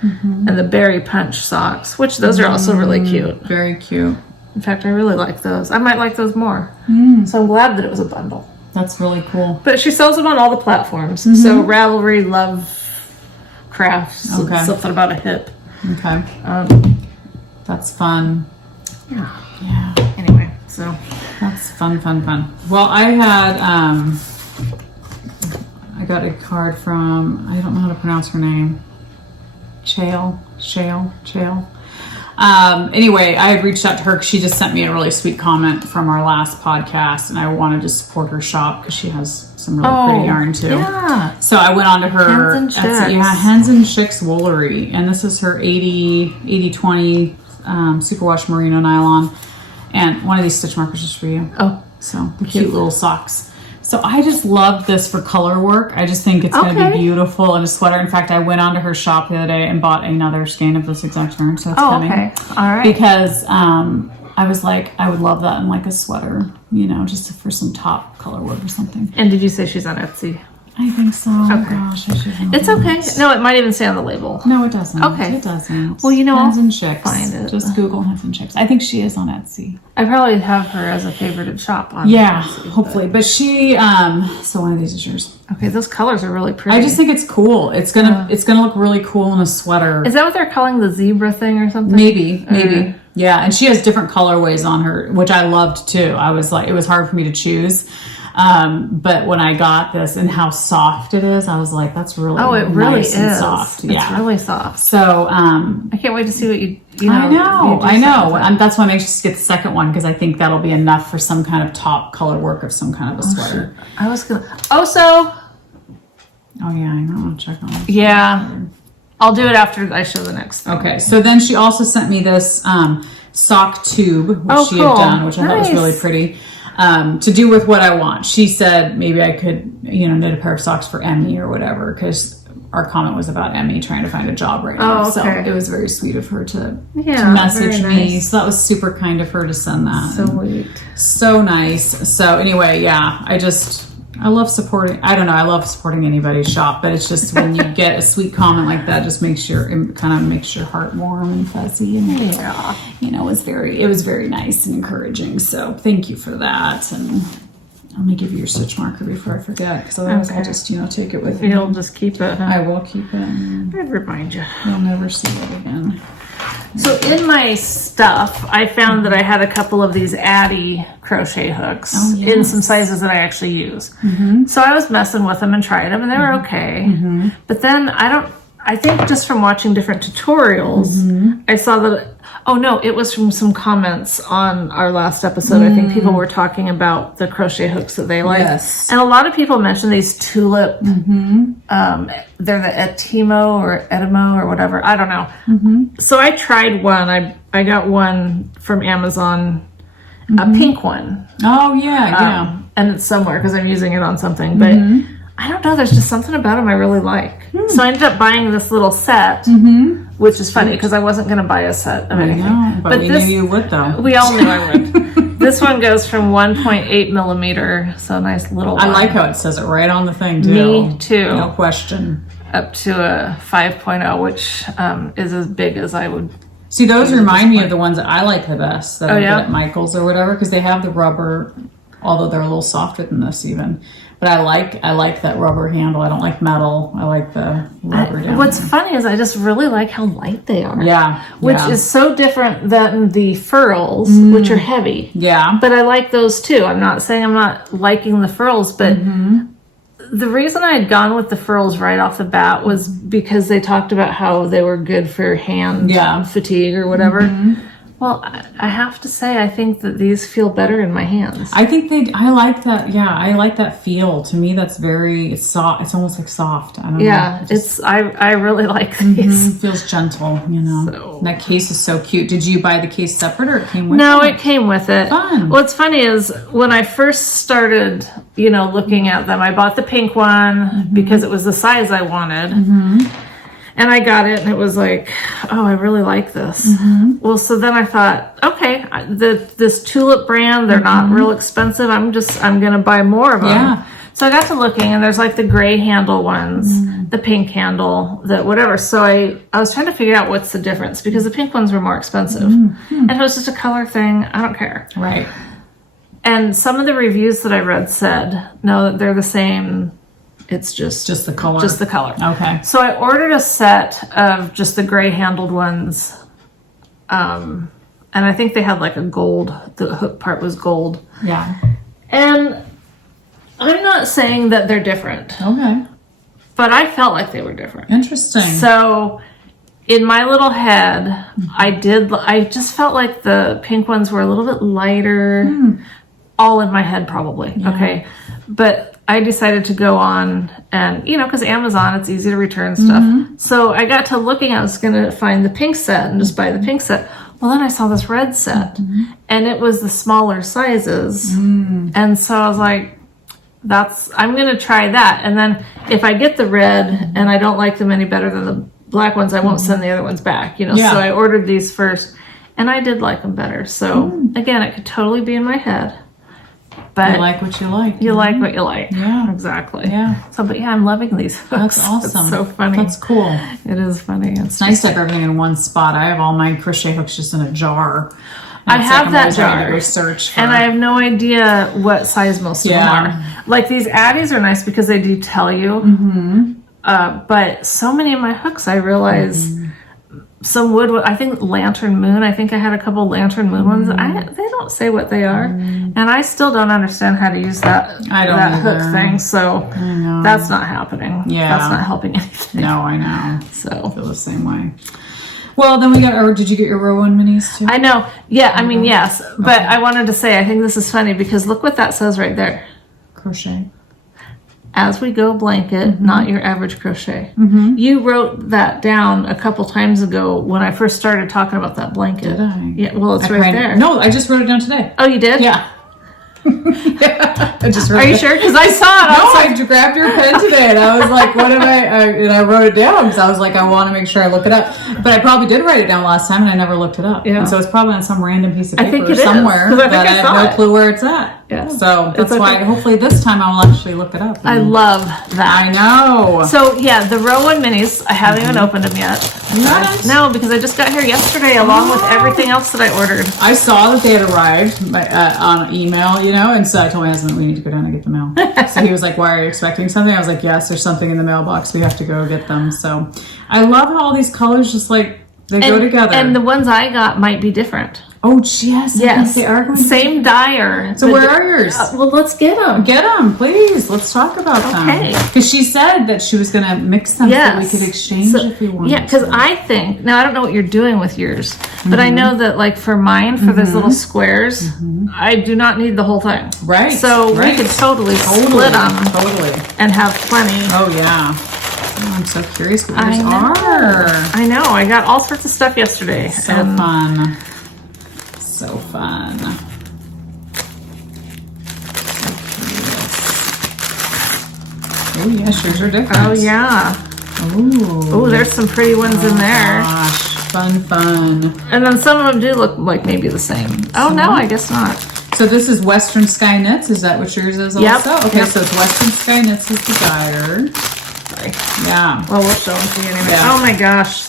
and the berry punch socks, which those are also really cute. Very cute. In fact, I really like those. I might like those more. So I'm glad that it was a bundle. That's really cool. But she sells them on all the platforms. So Ravelry, Love Crafts, something about a hip. Okay. That's fun. Yeah. Anyway, so that's fun. Well, I had I got a card from, I don't know how to pronounce her name. Shale. Anyway, I had reached out to her because she just sent me a really sweet comment from our last podcast, and I wanted to support her shop because she has some really pretty yarn too. Yeah. So I went on to her Hens and Chicks Woolery, and this is her 80-20 superwash merino nylon, and one of these stitch markers is for you. Oh, so cute little socks. So I just love this for color work. I just think it's going to be beautiful in a sweater. In fact, I went onto her shop the other day and bought another skein of this exact yarn. So it's coming. Okay. All right. Because I was like, I would love that in like a sweater, just for some top color work or something. And did you say she's on Etsy? I think so. Okay. Oh gosh, I should know. It's okay. No, it might even say on the label. No, it doesn't. Okay. It doesn't. Well, Hens and Chicks. Find it. Just Google Hens and Chicks. I think she is on Etsy. I probably have her as a favorited shop on Etsy, hopefully. But she, so one of these is yours. Okay, those colors are really pretty. I just think it's cool. It's gonna look really cool in a sweater. Is that what they're calling the zebra thing or something? Maybe. Yeah, and she has different colorways on her, which I loved too. I was like, it was hard for me to choose. But when I got this and how soft it is, I was like, that's really it really nice and soft. It's really soft. So I can't wait to see what you know. I know. That's why I'm anxious to get the second one, because I think that'll be enough for some kind of top color work of some kind of a sweater. Sure. I was gonna. Oh yeah, I know. I'll check on it. Yeah, I'll do it after I show the next thing. Okay. So then she also sent me this sock tube, which she had done, which I thought was really pretty. To do with what I want. She said maybe I could, knit a pair of socks for Emmy or whatever, because our comment was about Emmy trying to find a job right now. So it was very sweet of her to message me. Nice. So that was super kind of her to send that. So sweet. So nice. So anyway, I love supporting, I love supporting anybody's shop, but it's just when you get a sweet comment like that, just it kind of makes your heart warm and fuzzy, and it was very nice and encouraging. So thank you for that. And let me give you your stitch marker before I forget, because otherwise I'll just, take it with me. You'll just keep it, huh? I will keep it. I'd remind you. You'll never see it again. So in my stuff, I found that I had a couple of these Addy crochet hooks in some sizes that I actually use. So I was messing with them and tried them, and they were okay. But then I think just from watching different tutorials, I saw that, it was from some comments on our last episode. I think people were talking about the crochet hooks that they like. Yes. And a lot of people mentioned these tulip, they're the Etimo or Etimo or whatever, I don't know. So I tried one, I got one from Amazon, a pink one. Oh yeah, and it's somewhere because I'm using it on something, but I don't know, there's just something about them I really like. So I ended up buying this little set, which is funny because I wasn't going to buy a set of anything. Know, but we knew you would, though. We all knew I would. This one goes from 1.8 millimeter, so a nice little one. I like how it says it right on the thing, too. Me, too. No question. Up to a 5.0, which is as big as I would. See, those remind me of the ones that I like the best, that I get at Michael's or whatever, because they have the rubber, although they're a little softer than this even. But I like that rubber handle. I don't like metal. I like the rubber down What's there. funny is I just really like how light they are. Yeah. Which is so different than the furls, which are heavy. Yeah. But I like those too. I'm not saying I'm not liking the furls, but the reason I had gone with the furls right off the bat was because they talked about how they were good for hand fatigue or whatever. Well, I have to say, I think that these feel better in my hands. I think I like that. Yeah, I like that feel. To me, that's it's soft. It's almost like soft. I don't know. I really like these. It feels gentle, you know. So. That case is so cute. Did you buy the case separate or it came with it? No, it came with it. Fun. What's funny is when I first started, you know, looking at them, I bought the pink one because it was the size I wanted. And I got it and it was like, oh, I really like this. Well, so then I thought, okay, this Tulip brand, they're not real expensive. I'm going to buy more of them. Yeah. So I got to looking and there's like the gray handle ones, the pink handle, the whatever. So I was trying to figure out what's the difference because the pink ones were more expensive. And it was just a color thing. I don't care. Right. And some of the reviews that I read said, no, that they're the same. It's just the color. Just the color. Okay. So I ordered a set of just the gray handled ones. And I think they had like a gold, the hook part was gold. Yeah. And I'm not saying that they're different. Okay. But I felt like they were different. Interesting. So in my little head, I just felt like the pink ones were a little bit lighter. All in my head probably. Yeah. Okay. But I decided to go on and, you know, because Amazon, it's easy to return stuff. So I got to looking, I was going to find the pink set and just buy the pink set. Well, then I saw this red set and it was the smaller sizes. And so I was like, I'm going to try that. And then if I get the red and I don't like them any better than the black ones, I won't send the other ones back, you know? Yeah. So I ordered these first and I did like them better. So again, it could totally be in my head. But you like what you like. You like what you like. Yeah. Exactly. Yeah. So, but yeah, I'm loving these hooks. That's awesome. It's so funny. That's cool. It is funny. It's nice to have everything in one spot. I have all my crochet hooks just in a jar. I have that jar. To research for... And I have no idea what size most of them are. Like these Addies are nice because they do tell you. But so many of my hooks, I realize... Some wood, I think Lantern Moon. I think I had a couple Lantern Moon ones. They don't say what they are, and I still don't understand how to use that hook thing. So that's not happening. Yeah, that's not helping anything. No, I know. So I feel the same way. Well, then we got. Or did you get your row 1 minis too? I know. Yeah, I mean yes, but I wanted to say I think this is funny because look what that says right there. Crochet. As we go blanket, not your average crochet. You wrote that down a couple times ago when I first started talking about that blanket. Did I? Yeah, well, it's right there. No, I just wrote it down today. Oh, you did? Yeah. I just wrote Are you sure? Because I saw it. I grabbed your pen today and I was like, what am and I wrote it down because I was like, I want to make sure I look it up. But I probably did write it down last time and I never looked it up. Yeah. And so it's probably on some random piece of paper somewhere that I have no clue where it's at. Yeah. So that's why hopefully this time I will actually look it up. I love that. I know. So yeah, the row 1 minis, I haven't even opened them yet. No, because I just got here yesterday along with everything else that I ordered. I saw that they had arrived on email, you know, and so I told my husband we need to go down and get the mail. So he was like, why are you expecting something? I was like, yes, there's something in the mailbox. We have to go get them. So I love how all these colors just like they go together. And the ones I got might be different. Oh, yes. Yes. They are going same dyer. So where are yours? Well, let's get them. Get them, please. Let's talk about them. Okay. Because she said that she was going to mix them so we could exchange if you wanted. Yeah, because I think, now I don't know what you're doing with yours, but I know that like for mine, for those little squares, I do not need the whole thing. Right. So we could totally split them. Totally. And have plenty. Oh, yeah. Oh, I'm so curious what yours are. I know. I got all sorts of stuff yesterday. So fun. So fun. Oh, yes, yours are different. Oh, yeah. Oh, there's some pretty ones in there. Gosh, fun. And then some of them do look like maybe the same. Oh, no, I guess not. So this is Western Sky Knits. Is that what yours is also? Okay, so it's Western Sky Knits is the dyer. Sorry. Yeah. Well, we'll show them to you anyway. Yeah. Oh, my gosh.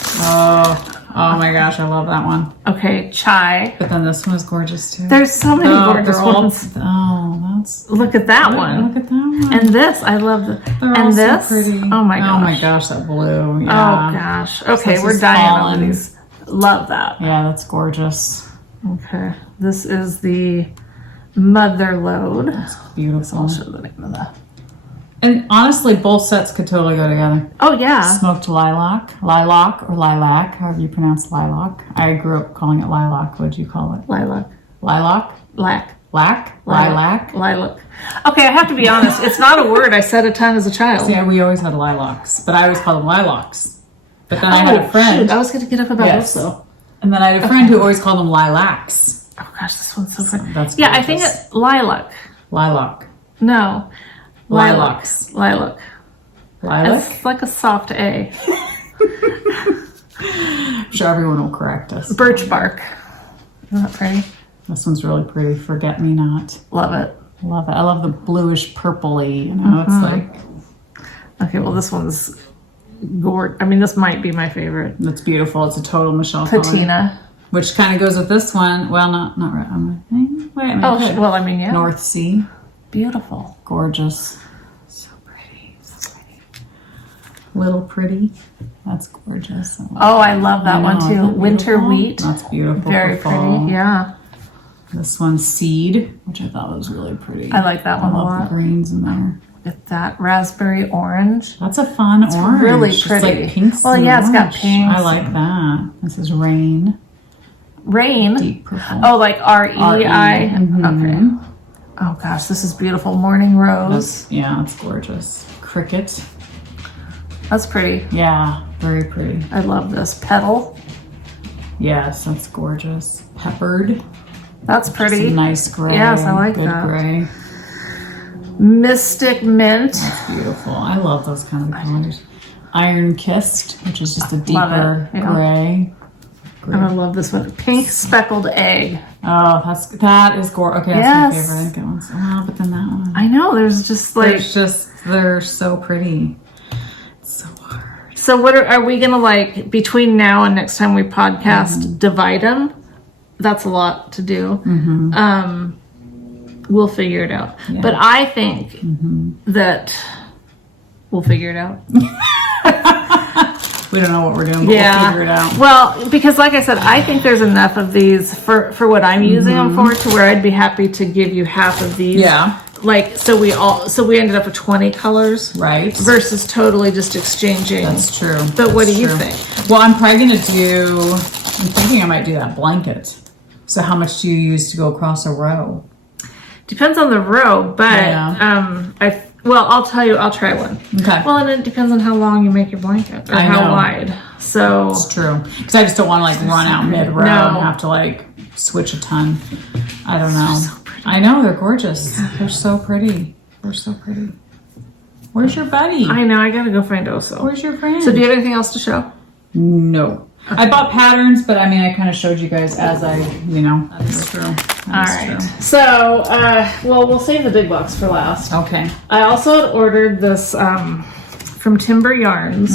Oh my gosh, I love that one. Okay, Chai. But then this one is gorgeous too. There's so many gorgeous ones. Look at that one. Look at that one. And this, I love They're all so pretty. Oh my gosh. Oh my gosh, that blue. Yeah. Oh gosh. Okay, so we're dying on these. Love that. Yeah, that's gorgeous. Okay, this is the Mother Load. That's beautiful. I'll show the name of that. And honestly, both sets could totally go together. Oh, yeah. Smoked lilac, or lilac, however you pronounce lilac. I grew up calling it lilac. What do you call it? Lilac. Lilac? Lilac? Lilac. Okay, I have to be honest. It's not a word I said a ton as a child. Yeah, we always had lilacs, but I always called them lilacs. But then I had a friend. Shoot, I was going to get up about also. And then I had a friend who always called them lilacs. Oh gosh, this one's so pretty. That's yeah, I think it's lilac. Lilac. No. Lilacs. Lilac. Lilac? It's like a soft A. I'm sure everyone will correct us. Birch bark. Isn't that pretty? This one's really pretty. Forget me not. Love it. Love it. I love the bluish purpley. You know, it's like. Okay, well, this one's gorgeous. I mean, this might be my favorite. It's beautiful. It's a total Michelle Patina. Color, which kind of goes with this one. Well, not right. Wait a minute. Oh, well, I mean, yeah. North Sea. Beautiful. Gorgeous. So pretty. So pretty. Little pretty. That's gorgeous. Oh, I love that one too. Winter wheat. That's beautiful. Very pretty. Yeah. This one's seed, which I thought was really pretty. I like that one a lot. I love the greens in there. With that raspberry orange. That's a fun orange. Really It's pretty. like pinks. Well, yeah, it's got orange. pinks. I like that. This is rain. Rain. Deep purple. Oh, like R-E-I. Mm-hmm. Okay. Oh gosh, this is beautiful. Morning rose. It's gorgeous. Cricket. That's pretty. Yeah, very pretty. I love this. Petal. Yes, that's gorgeous. Peppered. That's pretty. It's a nice gray. Yes, I like Good that. Gray. Mystic mint. That's beautiful. I love those kind of colors. Iron kissed, which is just a deeper gray. I'm gonna love this one. Pink speckled egg. Oh, that is gorgeous. Okay, that's my favorite. I think that one's. Oh, but then that one. I know. There's just like. They're so pretty. It's so hard. So what are we gonna like between now and next time we podcast? Divide them. That's a lot to do. We'll figure it out. Yeah. But I think that we'll figure it out. We don't know what we're doing, but we'll figure it out. Well, because like I said, I think there's enough of these for what I'm using them for to where I'd be happy to give you half of these. Yeah. Like, so we ended up with 20 colors. Right. Versus totally just exchanging. That's true. But what do you think? Well, I'm probably going to I'm thinking I might do that blanket. So how much do you use to go across a row? Depends on the row, but I'll tell you, I'll try one. Okay. Well, and it depends on how long you make your blanket or how wide. So it's true. Because I just don't want to like run out mid-row and have to like switch a ton. I don't know. So I know, they're gorgeous. Yeah. They're so pretty. They're so pretty. Where's your buddy? I know, I gotta go find Oso. Where's your friend? So do you have anything else to show? No. Okay. I bought patterns, but I mean, I kind of showed you guys as that's true. All right. So, we'll save the big box for last. Okay. I also had ordered this from Timber Yarns.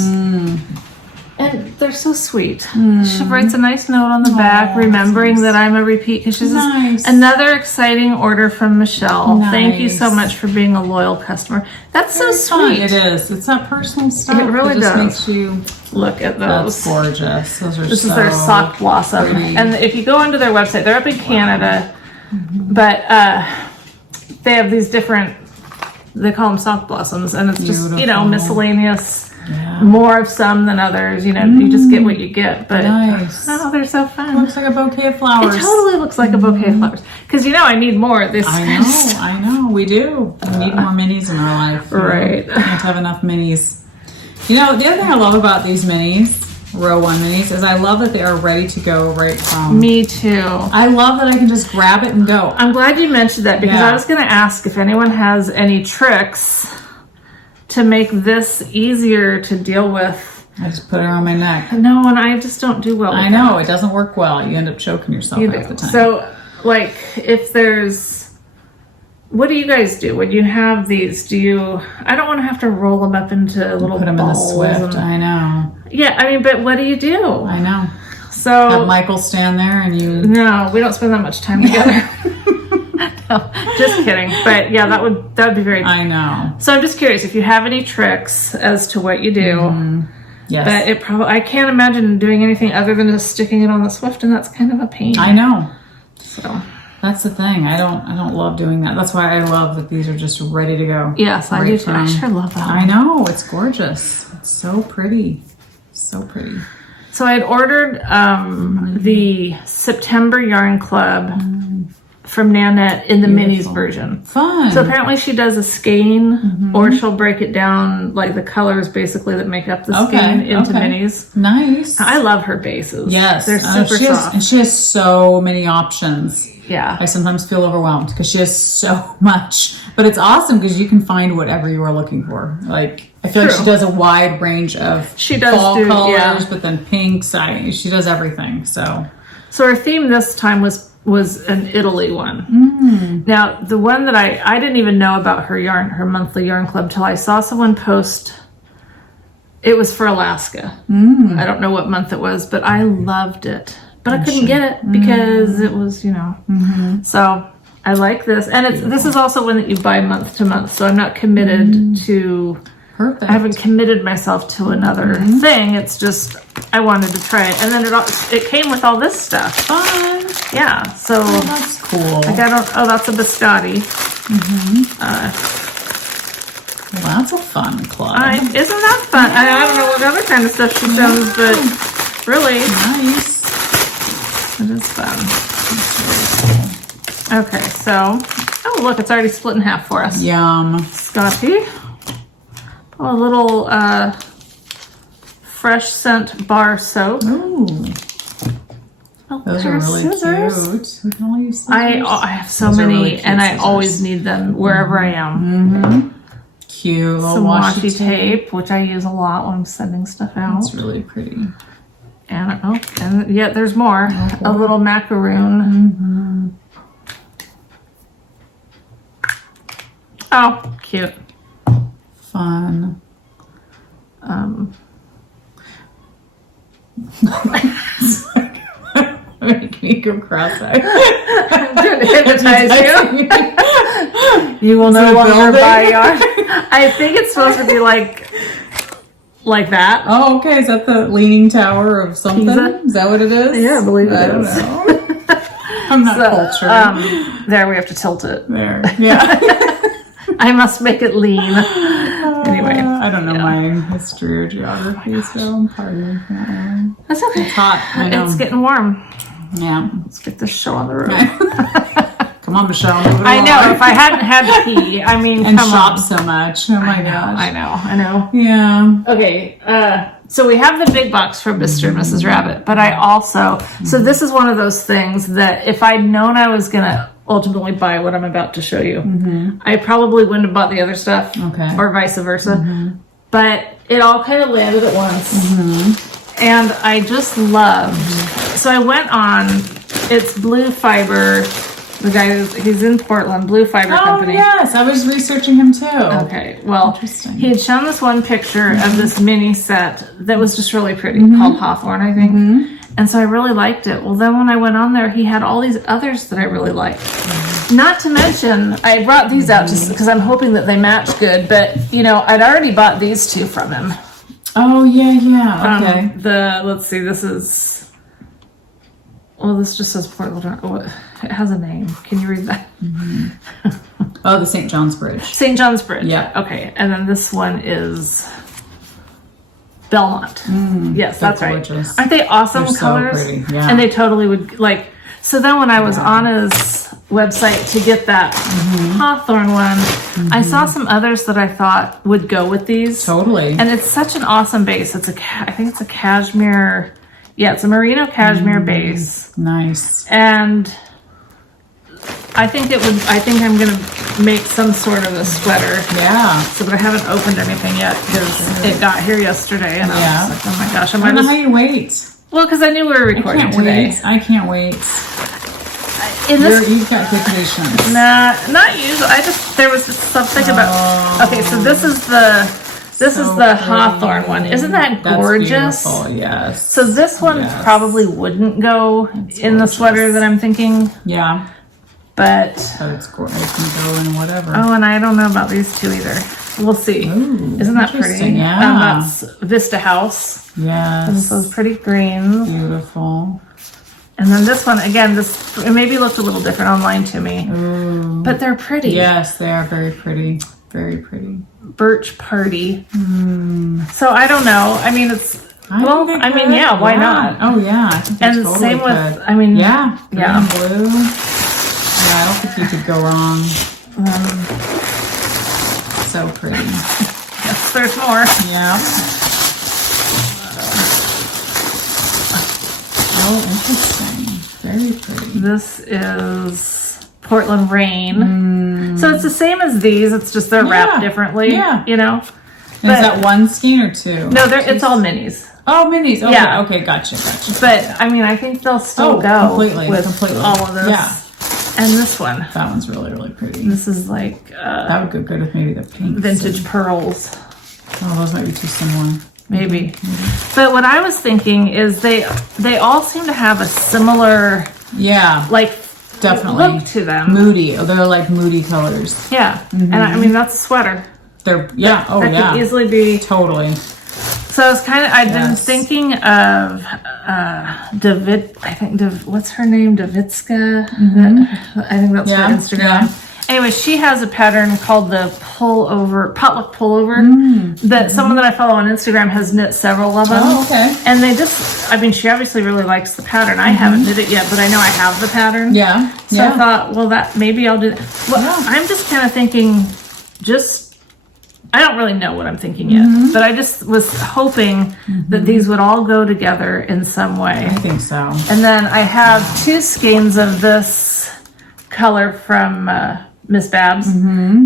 And they're so sweet. She writes a nice note on the back, remembering that I'm a repeat. Because she's another exciting order from Michelle. Nice. Thank you so much for being a loyal customer. That's very so sweet. It is. It's that personal stuff. It really does. Makes you look at those. That's gorgeous. Those are This is their sock blossom. Pretty. And if you go onto their website, they're up in Canada, but they have these different. They call them sock blossoms, and it's just miscellaneous. Yeah. More of some than others, you just get what you get. But nice. Oh, they're so fun. It looks like a bouquet of flowers. It totally looks like a bouquet of flowers. Because I need more of this. I know, we do. We need more minis in our life. Right. We can't have enough minis. The other thing I love about these minis, row 1 minis, is I love that they are ready to go right from. Me too. I love that I can just grab it and go. I'm glad you mentioned that because I was going to ask if anyone has any tricks to make this easier to deal with. I just put it around my neck. No, and I just don't do well with I know, it doesn't work well. You end up choking yourself half the time. So, like, if there's... What do you guys do? When you have these, I don't want to have to roll them up into little put them balls in the Swift, I know. Yeah, I mean, but what do you do? I know. So... Have Michael stand there and you... No, we don't spend that much time together. No, just kidding. But yeah, that would be very cool. I know. So I'm just curious if you have any tricks as to what you do. Yes. But I can't imagine doing anything other than just sticking it on the Swift, and that's kind of a pain. I know. So That's the thing. I don't love doing that. That's why I love that these are just ready to go. Yes, I do too. I sure love that. I know, it's gorgeous. It's so pretty. So pretty. So I had ordered the September Yarn Club from Nanette in the minis version. Fun. So apparently she does a skein, or she'll break it down, like the colors basically that make up the skein into minis. Nice. I love her bases. Yes. They're super soft. And she has so many options. Yeah. I sometimes feel overwhelmed because she has so much. But it's awesome because you can find whatever you are looking for. Like, I feel like she does a wide range of fall colors, but then pinks. She does everything. So her theme this time was an Italy one. Now, the one that I didn't even know about her monthly yarn club till I saw someone post. It was for Alaska. I don't know what month it was, but I loved it. But I couldn't get it because it was, So I like this, and this is also one that you buy month to month. So I'm not committed to. Perfect. I haven't committed myself to another thing. It's just I wanted to try it, and then it came with all this stuff. Fun. Yeah. So that's cool. Like that's a biscotti. Well, that's a fun club. Isn't that fun? I don't know what other kind of stuff she shows, but really nice. It is fun. Okay, so look, it's already split in half for us. Yum. Scotty. A little fresh scent bar soap. Ooh. Those are really cute. We can all use scissors. I have so many, really and I always need them wherever I am. Cute. Some washi tape, which I use a lot when I'm sending stuff out. It's really pretty. And yet there's more. A little macaroon. Oh, cute. Fun. Make me go cross-eyed. I'm trying to hypnotize you. You will no longer buy yarn. I think it's supposed to be like that. Oh, okay. Is that the Leaning Tower of something? Pizza? Is that what it is? Yeah, I believe it is. I don't know. I'm not cultured. There, we have to tilt it. There. Yeah. I must make it lean. Anyway. I don't know my history or geography, so pardon me. That's okay. It's hot. I know. It's getting warm. Yeah. Let's get this show on the road. Come on, Michelle. Move it I along. know. If I hadn't had to pee, I mean, and shop so much. Oh my gosh. I know. Yeah. Okay. So we have the big box for Mr. and Mrs. Rabbit, but I also, so this is one of those things that if I'd known I was going to ultimately buy what I'm about to show you, I probably wouldn't have bought the other stuff, or vice versa. But it all kind of landed at once. And I just loved. So I went on, it's Blue Fiber. The guy, he's in Portland, Blue Fiber Company. Oh, yes. I was researching him too. Okay. Well, interesting. He had shown this one picture of this mini set that was just really pretty, called Hawthorne, I think. And so I really liked it. Well, then when I went on there, he had all these others that I really liked. Not to mention, I brought these out just because I'm hoping that they match good. But, I'd already bought these two from him. Oh, yeah. Okay. Let's see, this is... Well, this just says Portland. Oh, it has a name. Can you read that? Oh, the St. John's Bridge. St. John's Bridge. Yeah. Okay. And then this one is Belmont. Yes, that's gorgeous. Right. Aren't they awesome They're colors? So pretty. Yeah. And they totally would like. So then when I was on his website to get that Hawthorne one, I saw some others that I thought would go with these. Totally. And it's such an awesome base. I think it's a cashmere. Yeah, it's a merino cashmere base. Nice. And I think I'm going to make some sort of a sweater. Yeah. So, but I haven't opened anything yet because it got here yesterday. And I was like, oh my gosh. I don't know how you wait. Well, because I knew we were recording today. I can't wait. You've got good patience. Nah, not usually. There was something about... Okay, so this is the Hawthorne one. Isn't that gorgeous? That's beautiful, yes. So this one probably wouldn't go in the sweater that I'm thinking. Yeah. But it's gorgeous. It can go in whatever. Oh, and I don't know about these two either. We'll see. Ooh, isn't that pretty? Yeah. That's Vista House. Yes. And those pretty greens. Beautiful. And then this one, again, it maybe looked a little different online to me. Ooh. But they're pretty. Yes, they are very pretty. Very pretty. Birch Party. So I don't know. I mean, it's... yeah, why not? Oh, yeah. I think and totally same could. with, I mean... Yeah. Green and blue. Yeah, I don't think you could go wrong. So pretty. Yes, there's more. Yeah. Oh, interesting. Very pretty. This is Portland Rain. So it's the same as these. It's just they're wrapped differently. Yeah. You know? And is that one skein or two? No, it's all minis. Oh, minis. Okay, yeah. Okay, gotcha. But, I mean, I think they'll still go completely with all of this. Yeah. And this one. That one's really, really pretty. This is like... that would go good with maybe the pink. Vintage pearls. Oh, those might be too similar. Maybe. But what I was thinking is they all seem to have a similar... Yeah. Like... Definitely. Look to them. Moody. They're like moody colors. Yeah. And I mean, that's a sweater. They're... That could easily be... Totally. So it's kind of, I've been thinking of what's her name? Davitska? I think that's her Instagram. Yeah. Anyway, she has a pattern called the potluck pullover that someone that I follow on Instagram has knit several of them. Oh, okay. And they just, I mean, she obviously really likes the pattern. I haven't knit it yet, but I know I have the pattern. Yeah. So I thought, well, maybe I'll do that. Well, I'm just kind of thinking, I don't really know what I'm thinking yet, but I just was hoping that these would all go together in some way. I think so. And then I have 2 skeins of this color from Miss Babs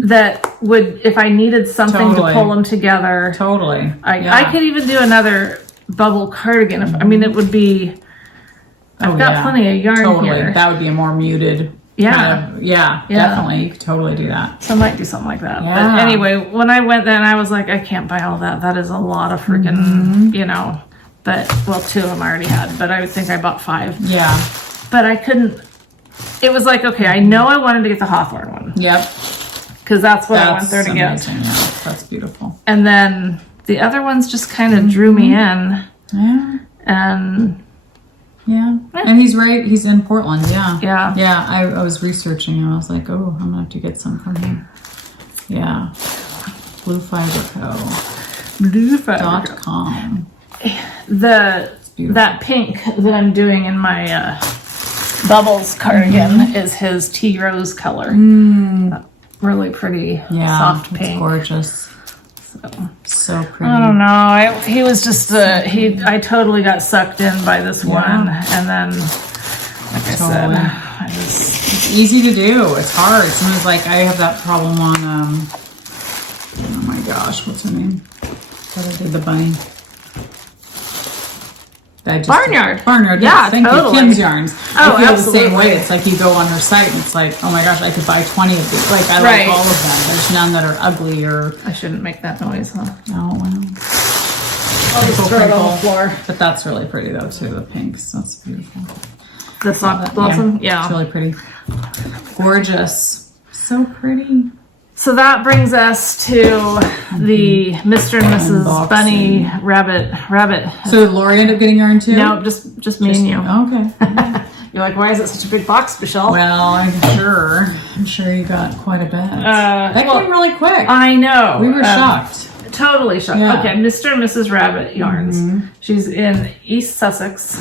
that would, if I needed something to pull them together. Totally. I could even do another bubble cardigan. I mean, it would be, I've got plenty of yarn here. That would be a more muted. Yeah. Definitely. You could totally do that. So I might do something like that. Yeah. But anyway, when I went then, I was like, I can't buy all that. That is a lot of freaking, you know, but, well, 2 of them I already had, but I would think I bought 5. Yeah. But I couldn't, it was like, okay, I know I wanted to get the Hawthorne one. Yep. Because that's what I went there to get. Yeah, that's beautiful. And then the other ones just kind of drew me in. Yeah. And... Yeah. And he's right. He's in Portland. Yeah. Yeah. Yeah. I was researching and I was like, oh, I'm going to have to get some from him. Yeah. Blue Fiber Co. .com. That pink that I'm doing in my Bubbles cardigan is his tea rose color. Really pretty soft pink. It's gorgeous. So pretty. I don't know. He was just I totally got sucked in by this one, and then, like I said, it's easy to do. It's hard. Sometimes, like I have that problem on. Oh my gosh, what's her name? That I did the bunny. Barnyard. Barnyard. Yeah, thank totally. you. Kim's Yarns. Oh, I feel absolutely. the same way. It's like you go on her site and it's like, oh my gosh, I could buy 20 of these. Like I like all of them. There's none that are ugly or. I shouldn't make that noise, huh? Oh wow. I'll just throw it on the floor. But that's really pretty though too. The pinks. That's beautiful. The soft blossom. Yeah. It's really pretty. Gorgeous. So pretty. So that brings us to the Mr. and Mrs. Unboxing. Bunny Rabbit. So did Lori end up getting yarn too? No, just me and you. Okay. You're like, why is it such a big box, Michelle? Well, I'm sure you got quite a bit. That came really quick. I know. We were shocked. Totally shocked. Yeah. Okay, Mr. and Mrs. Rabbit Yarns. She's in East Sussex.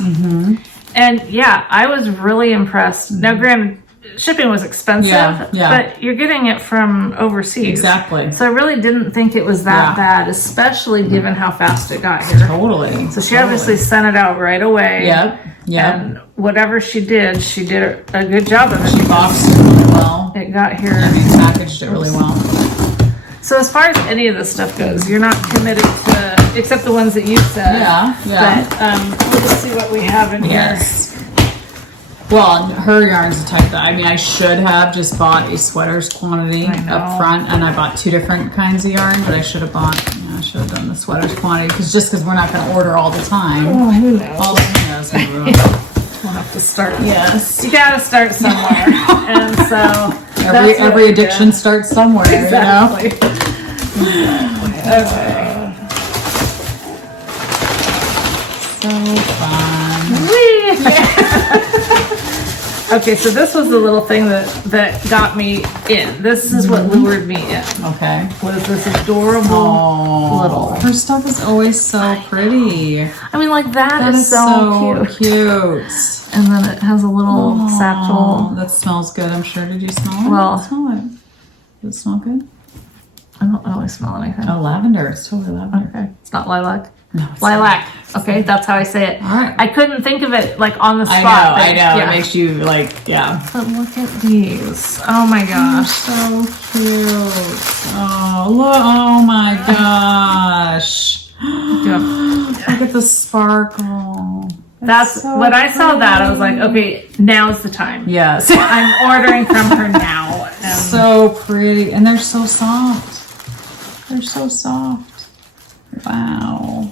And yeah, I was really impressed. Now, granted, shipping was expensive, but you're getting it from overseas. Exactly. So I really didn't think it was that bad, especially given how fast it got here. Totally. So she obviously sent it out right away. Yep. And whatever she did a good job of it. She boxed it really well. It got here. I mean, packaged it really well. So as far as any of this stuff goes, you're not committed to, except the ones that you said. Yeah. But we'll just see what we have in here. Well, her yarn's the type that, I mean, I should have just bought a sweaters quantity up front, and I bought 2 different kinds of yarn, but I should have done the sweaters quantity, because we're not going to order all the time. Oh, who knows? All the knows. We'll have to start. Yes. You got to start somewhere. And so every addiction starts somewhere, exactly. You know? Okay. So fun. Whee! Okay, so this was the little thing that got me in. This is what lured me in. Okay. Was this adorable little. Her stuff is always so pretty. I mean, like that is so cute. And then it has a little satchel. That smells good, I'm sure. Did you smell it? Well, smell it. Does it smell good? I don't really smell anything. Oh, lavender. It's totally lavender. Okay. It's not lilac. No, it's lilac. Okay, that's how I say it. All right. I couldn't think of it like on the spot. I know. Yeah. It makes you like, yeah. But look at these. Oh my gosh. So cute. Oh, look. Oh my gosh. Look at the sparkle. That's so when I saw pretty. that, I was like, okay, now's the time. Yes. I'm ordering from her now. So pretty. And they're so soft. They're so soft. Wow.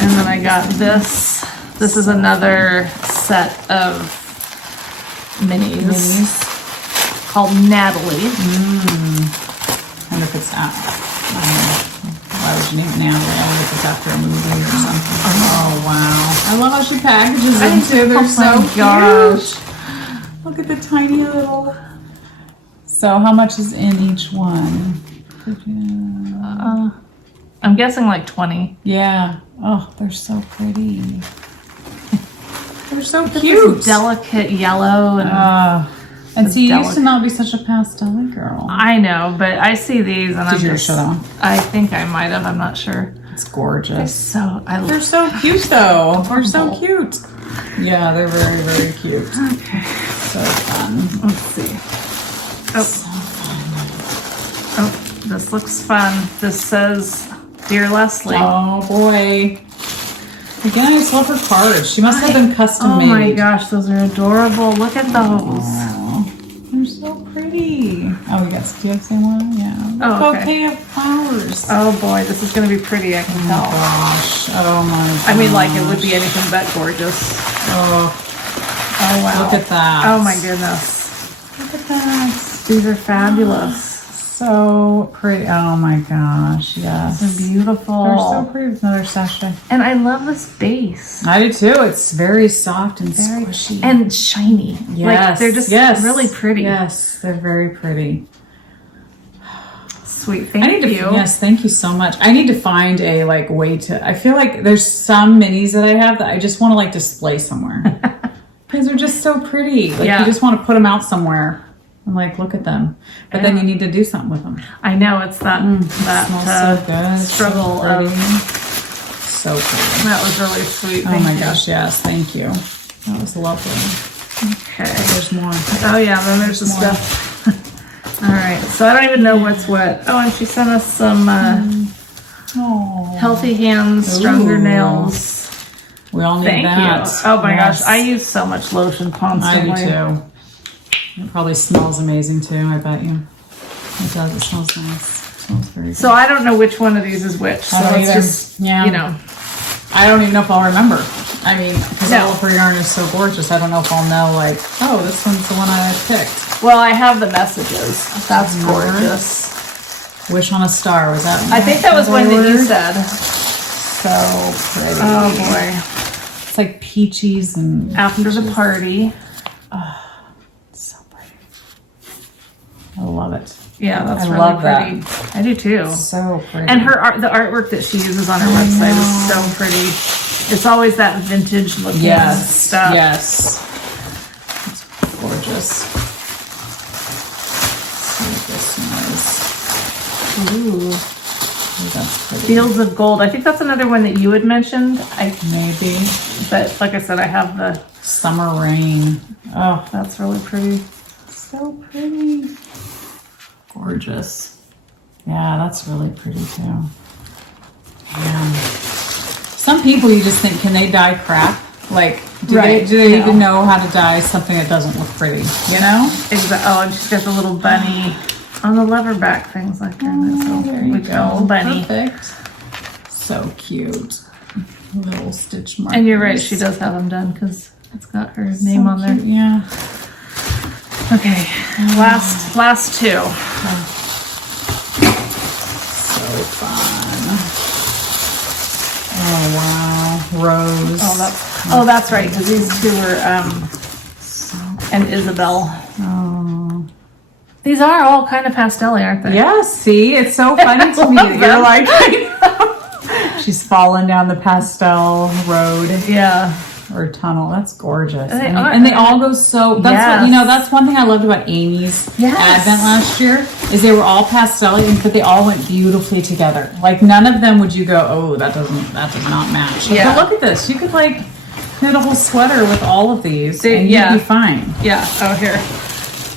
And then I got this. This is another set of minis called Natalie. I wonder if it's why would you name it Natalie? I wonder if it's after a movie or something. Oh wow. I love how she packages them too. They're so cute. Look at the tiny little. So how much is in each one? I'm guessing like 20. Yeah. Oh, they're so pretty. They're so This cute. is delicate yellow and see, you used to not be such a pastel girl. I know, but I see these and Did you show them? I think I might have. I'm not sure. It's gorgeous. They're so cute though. They're so cute. Yeah, they're very, very cute. Okay. So fun. Let's see. Oh, this looks fun. This says, Dear Leslie. Oh boy. Again, I just love her cards. She must have been custom made. Oh my gosh, those are adorable. Look at those. Oh, they're so pretty. Oh, do you have the same one? Yeah. Oh, okay. They have flowers. Oh boy, this is going to be pretty, I can tell. Gosh. Oh my gosh. I mean, like, it would be anything but gorgeous. Oh wow. Look at that. Oh my goodness. Look at that. These are fabulous. So pretty. Oh my gosh. Yes. They're beautiful. They're so pretty. It's another sachet. And I love this base. I do too. It's very soft and squishy. And shiny. Yes. Like, they're just really pretty. Yes, they're very pretty. Sweet. Thank you. Yes, thank you so much. I need to find a way to. I feel like there's some minis that I have that I just want to display somewhere because they're just so pretty. You just want to put them out somewhere and look at them. But then you need to do something with them. I know it's that so good. struggle of. So pretty. That was really sweet. Oh my gosh! Yes, thank you. That was lovely. Okay. There's more. Oh yeah, then there's the stuff. All right, so I don't even know what's what. Oh, and she sent us some healthy hands, stronger nails. We all need that. Thank you. Oh my gosh, I use so much lotion constantly. I do too. It probably smells amazing too, I bet you. It does, it smells nice. It smells very good. So I don't know which one of these is which. So it's just, you know. I don't even know if I'll remember. I mean, because all of her yarn is so gorgeous, I don't know if I'll know, oh, this one's the one I picked. Well, I have the messages. That's gorgeous. Wish on a Star, was that one? I think that was one that you said. So pretty. Oh boy. It's like peaches and... After the party. Oh, it's so pretty. I love it. Yeah, that's really pretty. That. I do too. So pretty. And her the artwork that she uses on her website is so pretty. It's always that vintage looking stuff. Yes. It's gorgeous. Ooh, that's pretty. Fields of Gold. I think that's another one that you had mentioned. Maybe. But like I said, I have the Summer Rain. Oh, that's really pretty. So pretty. Gorgeous. Yeah, that's really pretty too. Yeah. Some people you just think, can they dye crap? Do they even know how to dye something that doesn't look pretty? You know? Exactly. Oh, and she's got the little bunny on the lever back things like that. There you go. Bunny. Perfect. So cute. Little stitch markers. And you're right, she does have them done because it's got her name on there. Yeah. Okay, last two. So fun. Oh wow. Rose. Oh, that's right. Because these two were and Isabel. Oh. These are all kind of pastel-y, aren't they? Yeah, see? It's so funny to me that you're like, she's falling down the pastel road. Yeah. Or tunnel. That's gorgeous. And they all go so, that's what, that's one thing I loved about Amy's Advent last year, is they were all pastel, but they all went beautifully together. Like none of them would you go, oh, that does not match. Yeah. But look at this. You could like knit a whole sweater with all of these and you'd be fine. Yeah. Oh, here.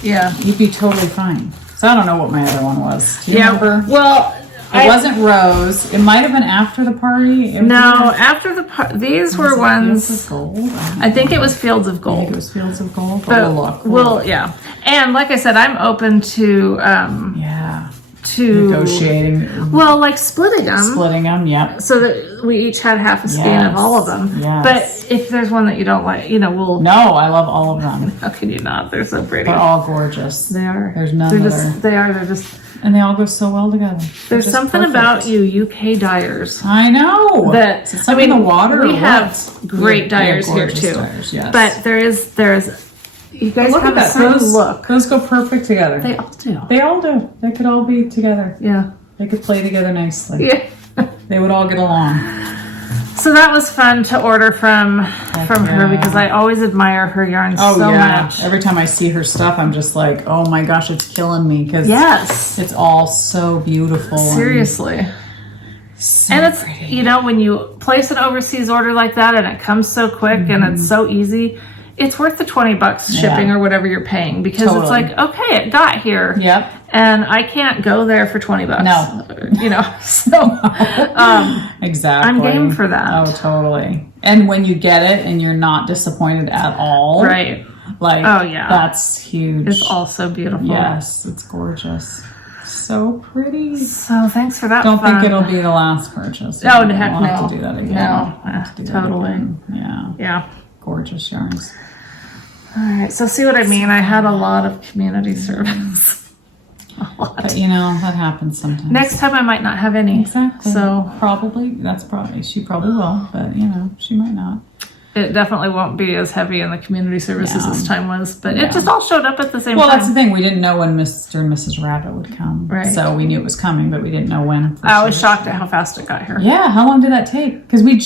Yeah. You'd be totally fine. So I don't know what my other one was. Do you remember? Well, it wasn't Rose. It might have been after the party. After the party. These were ones. Fields of Gold? I think it was Fields of Gold. I think it was Fields of Gold. But yeah. And like I said, I'm open to to negotiating. Well, like splitting them. Yep. So that we each had half a skein of all of them. Yes. But if there's one that you don't like, we'll. No, I love all of them. How can you not? They're so pretty. They're all gorgeous. They are. There's none other. They're just. And they all go so well together. There's something about you UK dyers. I know. That the water. We have great dyers here too. Dyers, yes. But there's. You guys have a certain look. Those go perfect together. They all do. They all do. They could all be together. Yeah. They could play together nicely. Yeah. They would all get along. So that was fun to order from her because I always admire her yarn so much. Every time I see her stuff, I'm just like, oh my gosh, it's killing me because it's all so beautiful. Seriously. And it's pretty. When you place an overseas order like that and it comes so quick and it's so easy, it's worth the $20 shipping or whatever you're paying because it's like, okay, it got here. Yep. And I can't go there for $20. No. So exactly. I'm game for that. Oh, totally. And when you get it and you're not disappointed at all. Right. Like, that's huge. It's also beautiful. Yes, it's gorgeous. So pretty. So thanks for that. Don't think it'll be the last purchase. Oh, heck no. I'll have to do that again. No, totally. Yeah. Yeah. Gorgeous yarns. All right, so see what I mean? I had a lot of community service. A lot. But that happens sometimes. Next time I might not have any. Exactly. So she probably will, but she might not. It definitely won't be as heavy in the community services this time was, but it just all showed up at the same time. Well, that's the thing. We didn't know when Mr. and Mrs. Rabbit would come. Right. So we knew it was coming, but we didn't know when. I was shocked at how fast it got here. Yeah. How long did that take? Because we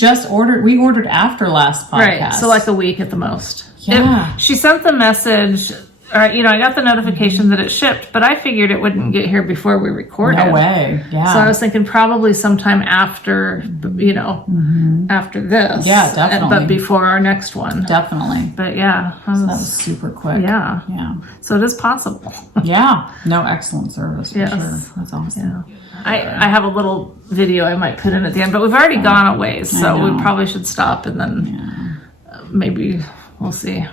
ordered after last podcast. Right. So like a week at the most. Yeah. She sent the message. I got the notification that it shipped, but I figured it wouldn't get here before we recorded. No way. Yeah. So I was thinking probably sometime after, after this. Yeah, definitely. But before our next one. Definitely. But yeah. So that was super quick. Yeah. Yeah. So it is possible. Yeah. No, excellent service for sure. That's awesome. Yeah. I have a little video I might put in at the end, but we've already gone a ways, so we probably should stop and then maybe we'll see.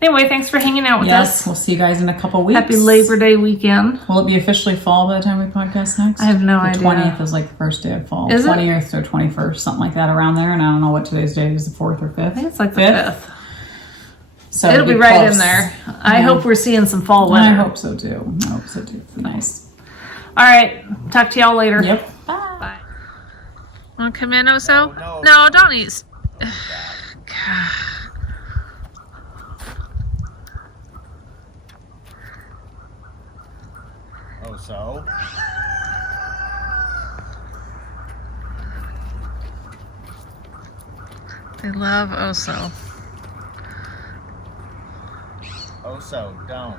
Anyway, thanks for hanging out with us. Yes, we'll see you guys in a couple weeks. Happy Labor Day weekend. Will it be officially fall by the time we podcast next? I have no idea. The 20th is like the first day of fall. Is it? 20th or 21st, something like that around there. And I don't know what today's date is, the 4th or 5th. I think it's like the 5th. So it'll be right in there. I hope we're seeing some fall weather. I hope so too. Nice. All right. Talk to y'all later. Yep. Bye. Want to come in, Oso? No, don't eat. God. So they love Oso. Oso, don't.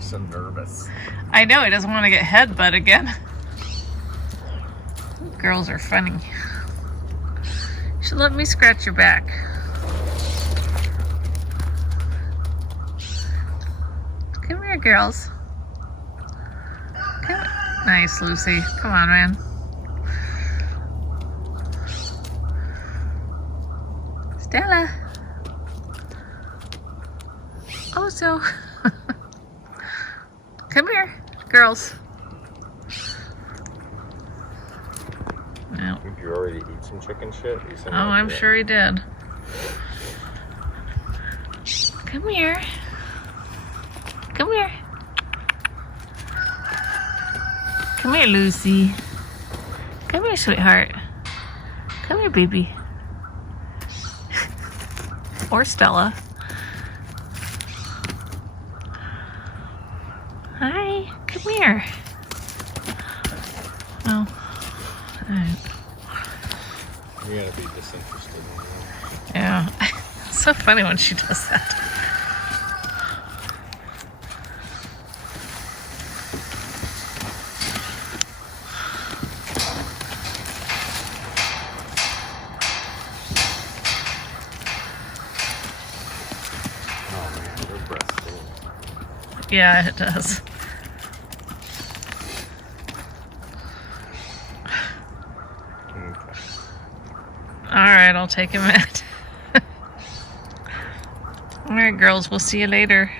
So nervous. I know, he doesn't want to get headbutt again. Girls are funny. You should let me scratch your back. Come here, girls. Come. Nice, Lucy. Come on, man. Stella. Oso. Come here, girls. No. Did you already eat some chicken shit? Oh, I'm sure he did. Come here. Come here. Come here, Lucy. Come here, sweetheart. Come here, baby. Or Stella. Hi, come here. Oh. Alright. You gotta be disinterested in that. Yeah. It's so funny when she does that. Oh man, your breath stinks. Yeah, it does. Okay. Alright, I'll take a minute. Alright, girls, we'll see you later.